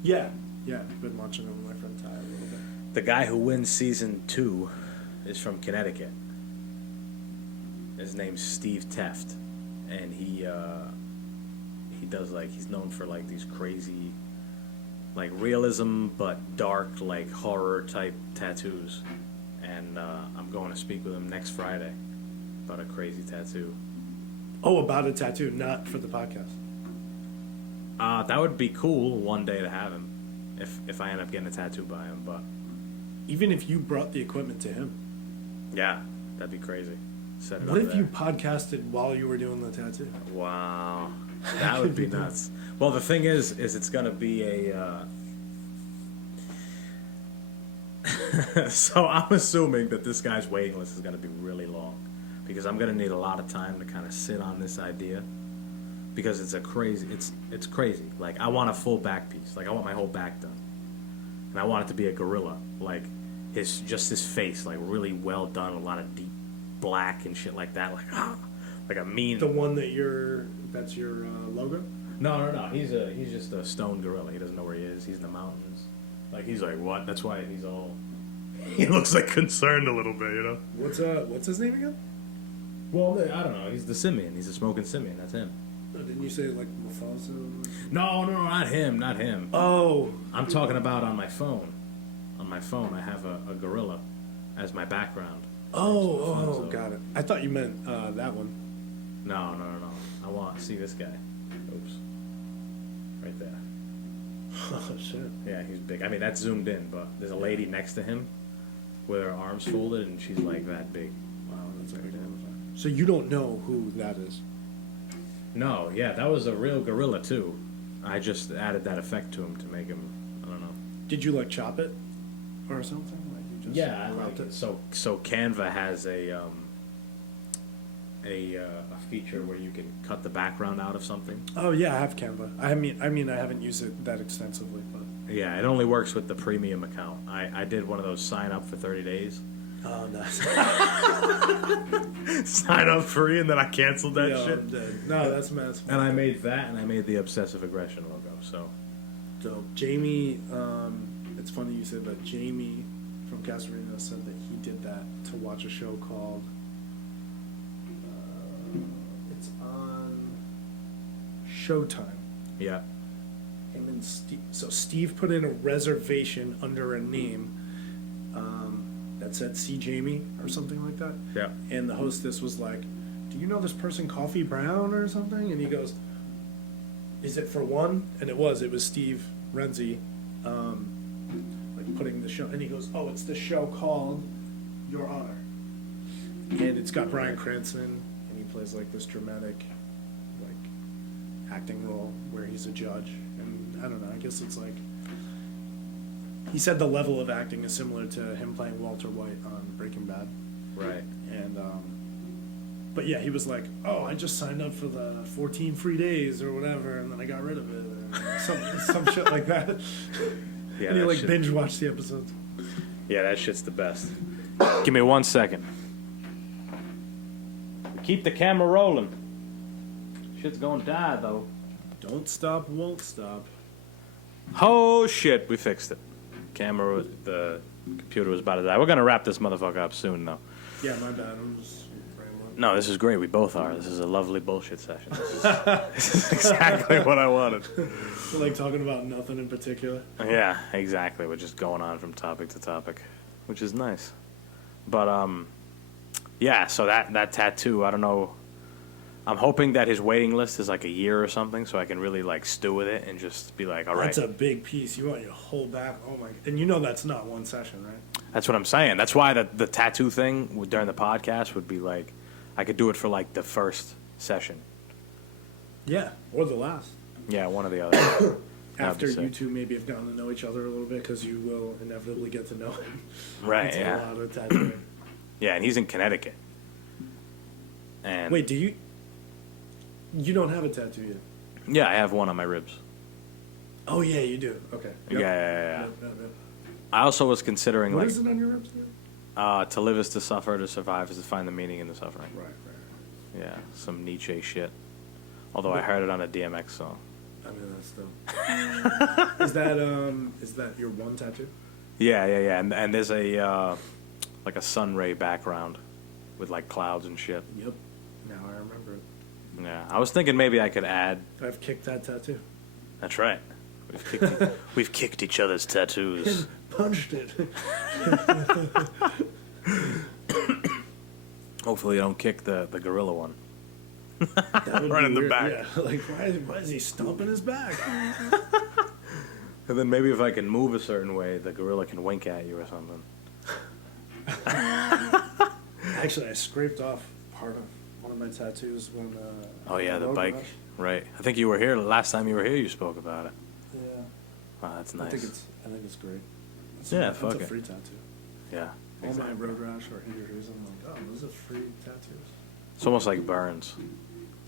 yeah, I've been watching it with my friend Tyler a little bit. The guy who wins season 2 is from Connecticut. His name's Steve Teft, and he does he's known for these crazy, realism but dark horror type tattoos. And I'm going to speak with him next Friday about a crazy tattoo. Oh, about a tattoo, not for the podcast. That would be cool one day to have him, if I end up getting a tattoo by him. But Even if you brought the equipment to him. yeah, that'd be crazy. Set it What up if there. you podcasted while you were doing the tattoo? Wow, that would be nuts. Well, the thing is it's gonna be a. So I'm assuming that this guy's waiting list is gonna be really long, because I'm gonna need a lot of time to kind of sit on this idea, because it's crazy. Like, I want a full back piece. Like, I want my whole back done, and I want it to be a gorilla. Like, his face, really well done, a lot of deep black and shit like that. Like a mean. The one that's your logo? No. He's just a stone gorilla. He doesn't know where he is. He's in the mountains. He's like, what? That's why he's all. He looks concerned a little bit, you know. What's his name again? Well, I don't know. He's the Simian. He's a smoking Simian. That's him. Oh, didn't you say Mufasa? No, not him. Oh, I'm talking about on my phone. On my phone, I have a gorilla as my background. oh, got it. I thought you meant that one. No. I want to see this guy. Oops. Right there. Oh shit. Yeah, he's big. I mean, that's zoomed in, but there's a lady next to him with her arms folded, and she's that big. Wow, that's very damn. So you don't know who that is? No, yeah, that was a real gorilla, too. I just added that effect to him to make him, I don't know. Did you chop it or something? You just Yeah, I cropped like it. So Canva has a feature where you can cut the background out of something. Oh yeah, I have Canva. I mean, I haven't used it that extensively, but. Yeah, it only works with the premium account. I did one of those sign up for 30 days. Oh, nice. Sign up free, and then I canceled that Yo, shit. I'm dead. No, that's mad. And I made that, and I made the obsessive aggression logo. So Dope. Jamie, it's funny you said that. Jamie from Casarino said that he did that to watch a show called Showtime. Yeah. Him and Steve. So Steve put in a reservation under a name that said "See Jamie" or something like that. Yeah. And the hostess was like, "Do you know this person, Coffee Brown or something?" And he goes, "Is it for one?" And it was Steve Renzi, like putting the show. And he goes, "Oh, it's the show called Your Honor." And it's got Bryan Cranston, and he plays like this dramatic, like, acting role where he's a judge. And I don't know, I guess it's like, he said the level of acting is similar to him playing Walter White on Breaking Bad. Right. And, but yeah, he was like, "Oh, I just signed up for the 14 free days or whatever, and then I got rid of it." Or some shit like that. Yeah, and he that like shit- binge watched the episodes. Yeah, that shit's the best. Give me 1 second. Keep the camera rolling. Shit's gonna die, though. Don't stop, won't stop. Oh, shit. We fixed it. The computer was about to die. We're gonna wrap this motherfucker up soon, though. Yeah, my bad. I'm just rambling. No, this is great. We both are. This is a lovely bullshit session. This is exactly what I wanted. Like talking about nothing in particular. Yeah, exactly. We're just going on from topic to topic, which is nice. But, yeah, so that tattoo, I don't know. I'm hoping that his waiting list is like a year or something, so I can really like stew with it and just be like, all right. That's a big piece. You want your whole back. Oh my! And you know that's not one session, right? That's what I'm saying. That's why the tattoo thing during the podcast would be like, I could do it for like the first session. Yeah, or the last. Yeah, one or the other. After That'd be you sick. two maybe have gotten to know each other a little bit, because you will inevitably get to know him. Right, It's yeah. a lot of tattooing. Yeah, and he's in Connecticut. And Wait, do you? You don't have a tattoo yet? yeah, I have one on my ribs. Oh yeah, you do. Okay. Yeah, yeah. Yep, yep, yep. I also was considering What like is it on your ribs again? to live is to suffer, to survive is to find the meaning in the suffering. Right. Yeah, some Nietzsche shit. Although I heard it on a DMX song. I mean, that's dope. Is that your one tattoo? Yeah, and there's a like a sun ray background with like clouds and shit. Yep. Now I remember it. Yeah, I was thinking maybe I could add. I've kicked that tattoo. That's right. We've kicked each other's tattoos. Punched it. Hopefully, you don't kick the gorilla one. That would Right be in the weird. back. Yeah. Like, why is he stomping his back? And then maybe if I can move a certain way, the gorilla can wink at you or something. Actually, I scraped off part of one of my tattoos when. Oh yeah, the road bike. rash. Right. I think you were here last time you were here. You spoke about it. Yeah. Wow, that's I nice. think it's great. Yeah, it's fuck a it. free tattoo. Yeah. All Exactly. my road rash or injuries, I'm like, oh, those are free tattoos. It's almost like burns.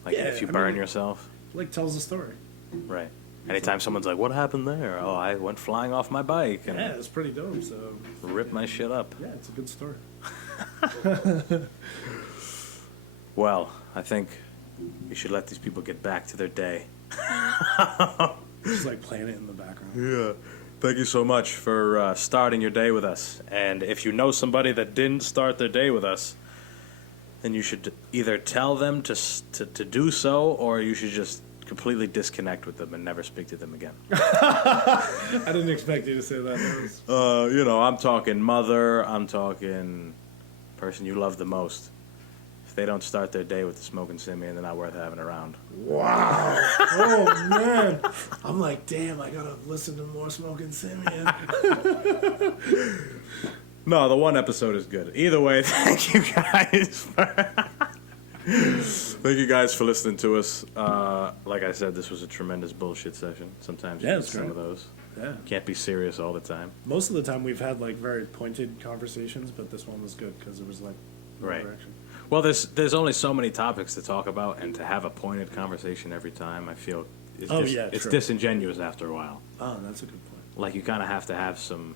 Like Yeah, if you I burn mean- yourself. Like tells a story. Right. Anytime someone's like, "What happened there?" Oh, I went flying off my bike and Yeah, it's pretty dope. So ripped my shit up. yeah, it's a good story. Well, I think you should let these people get back to their day. Just like playing it in the background. Yeah. Thank you so much for starting your day with us. And if you know somebody that didn't start their day with us, then you should either tell them to do so, or you should just completely disconnect with them and never speak to them again. I didn't expect you to say that. That was- I'm talking mother, I'm talking person you love the most. If they don't start their day with the smoking Simian, they're not worth having around. Wow. Oh, man. I'm like, damn, I gotta listen to more Smoking Simian. No, the one episode is good. Either way, thank you guys thank you guys for listening to us. Like I said, this was a tremendous bullshit session. Sometimes you Yeah, get it's some great. of those. Yeah. Can't be serious all the time. Most of the time we've had like very pointed conversations, but this one was good because it was like no Right. direction. Well, there's only so many topics to talk about, and to have a pointed conversation every time, I feel it's, it's true. disingenuous after a while. Oh, that's a good point. Like, you kind of have to have some,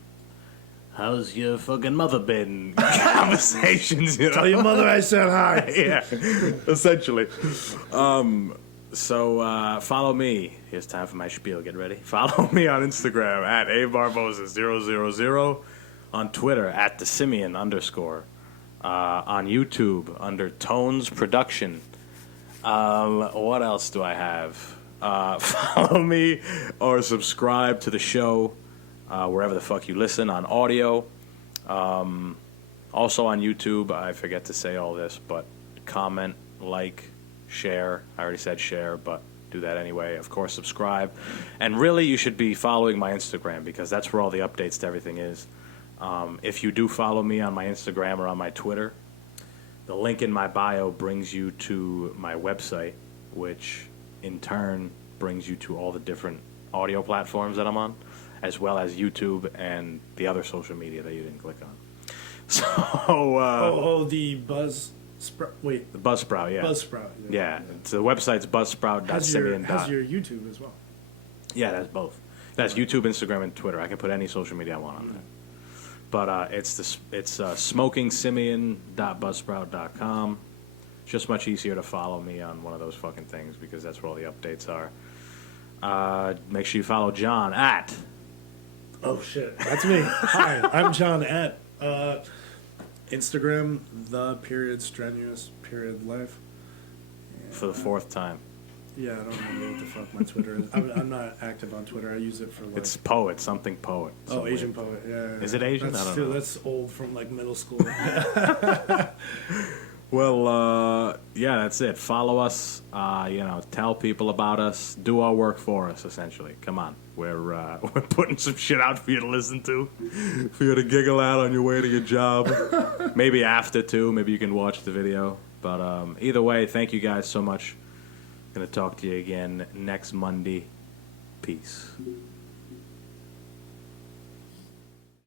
how's your fucking mother been conversations, you know? Tell your mother I said hi. Yeah, essentially. So follow me. Here's time for my spiel. Get ready. Follow me on Instagram at abarbosa000, on Twitter at @thesimian_, on YouTube under Tones Production. What else do I have? Follow me or subscribe to the show wherever the fuck you listen on audio. Also on YouTube, I forget to say all this, but comment, like, share. I already said share, but do that anyway. Of course, subscribe. And really, you should be following my Instagram because that's where all the updates to everything is. If you do follow me on my Instagram or on my Twitter, the link in my bio brings you to my website, which in turn brings you to all the different audio platforms that I'm on, as well as YouTube and the other social media that you didn't click on. So, the Buzz Sprout. Wait, the Buzzsprout, yeah. Buzzsprout. Yeah, the website's buzzsprout.simian. Has your YouTube as well. Yeah, that's both. That's YouTube, Instagram, and Twitter. I can put any social media I want on there. But it's smokingsimian.buzzsprout.com. Just much easier to follow me on one of those fucking things because that's where all the updates are. Make sure you follow John at... Oh, shit. That's me. Hi, I'm John at Instagram, _strenuous_life. For the fourth time. Yeah, I don't remember what the fuck my Twitter is. I'm not active on Twitter. I use it for like... It's poet, something poet. Oh, Asian poet, yeah. Is it Asian? I don't know. That's old from like middle school. Well, yeah, that's it. Follow us, tell people about us, do our work for us, essentially. Come on. We're putting some shit out for you to listen to, for you to giggle at on your way to your job. Maybe after, too. Maybe you can watch the video. But either way, thank you guys so much. Going to talk to you again next Monday. Peace.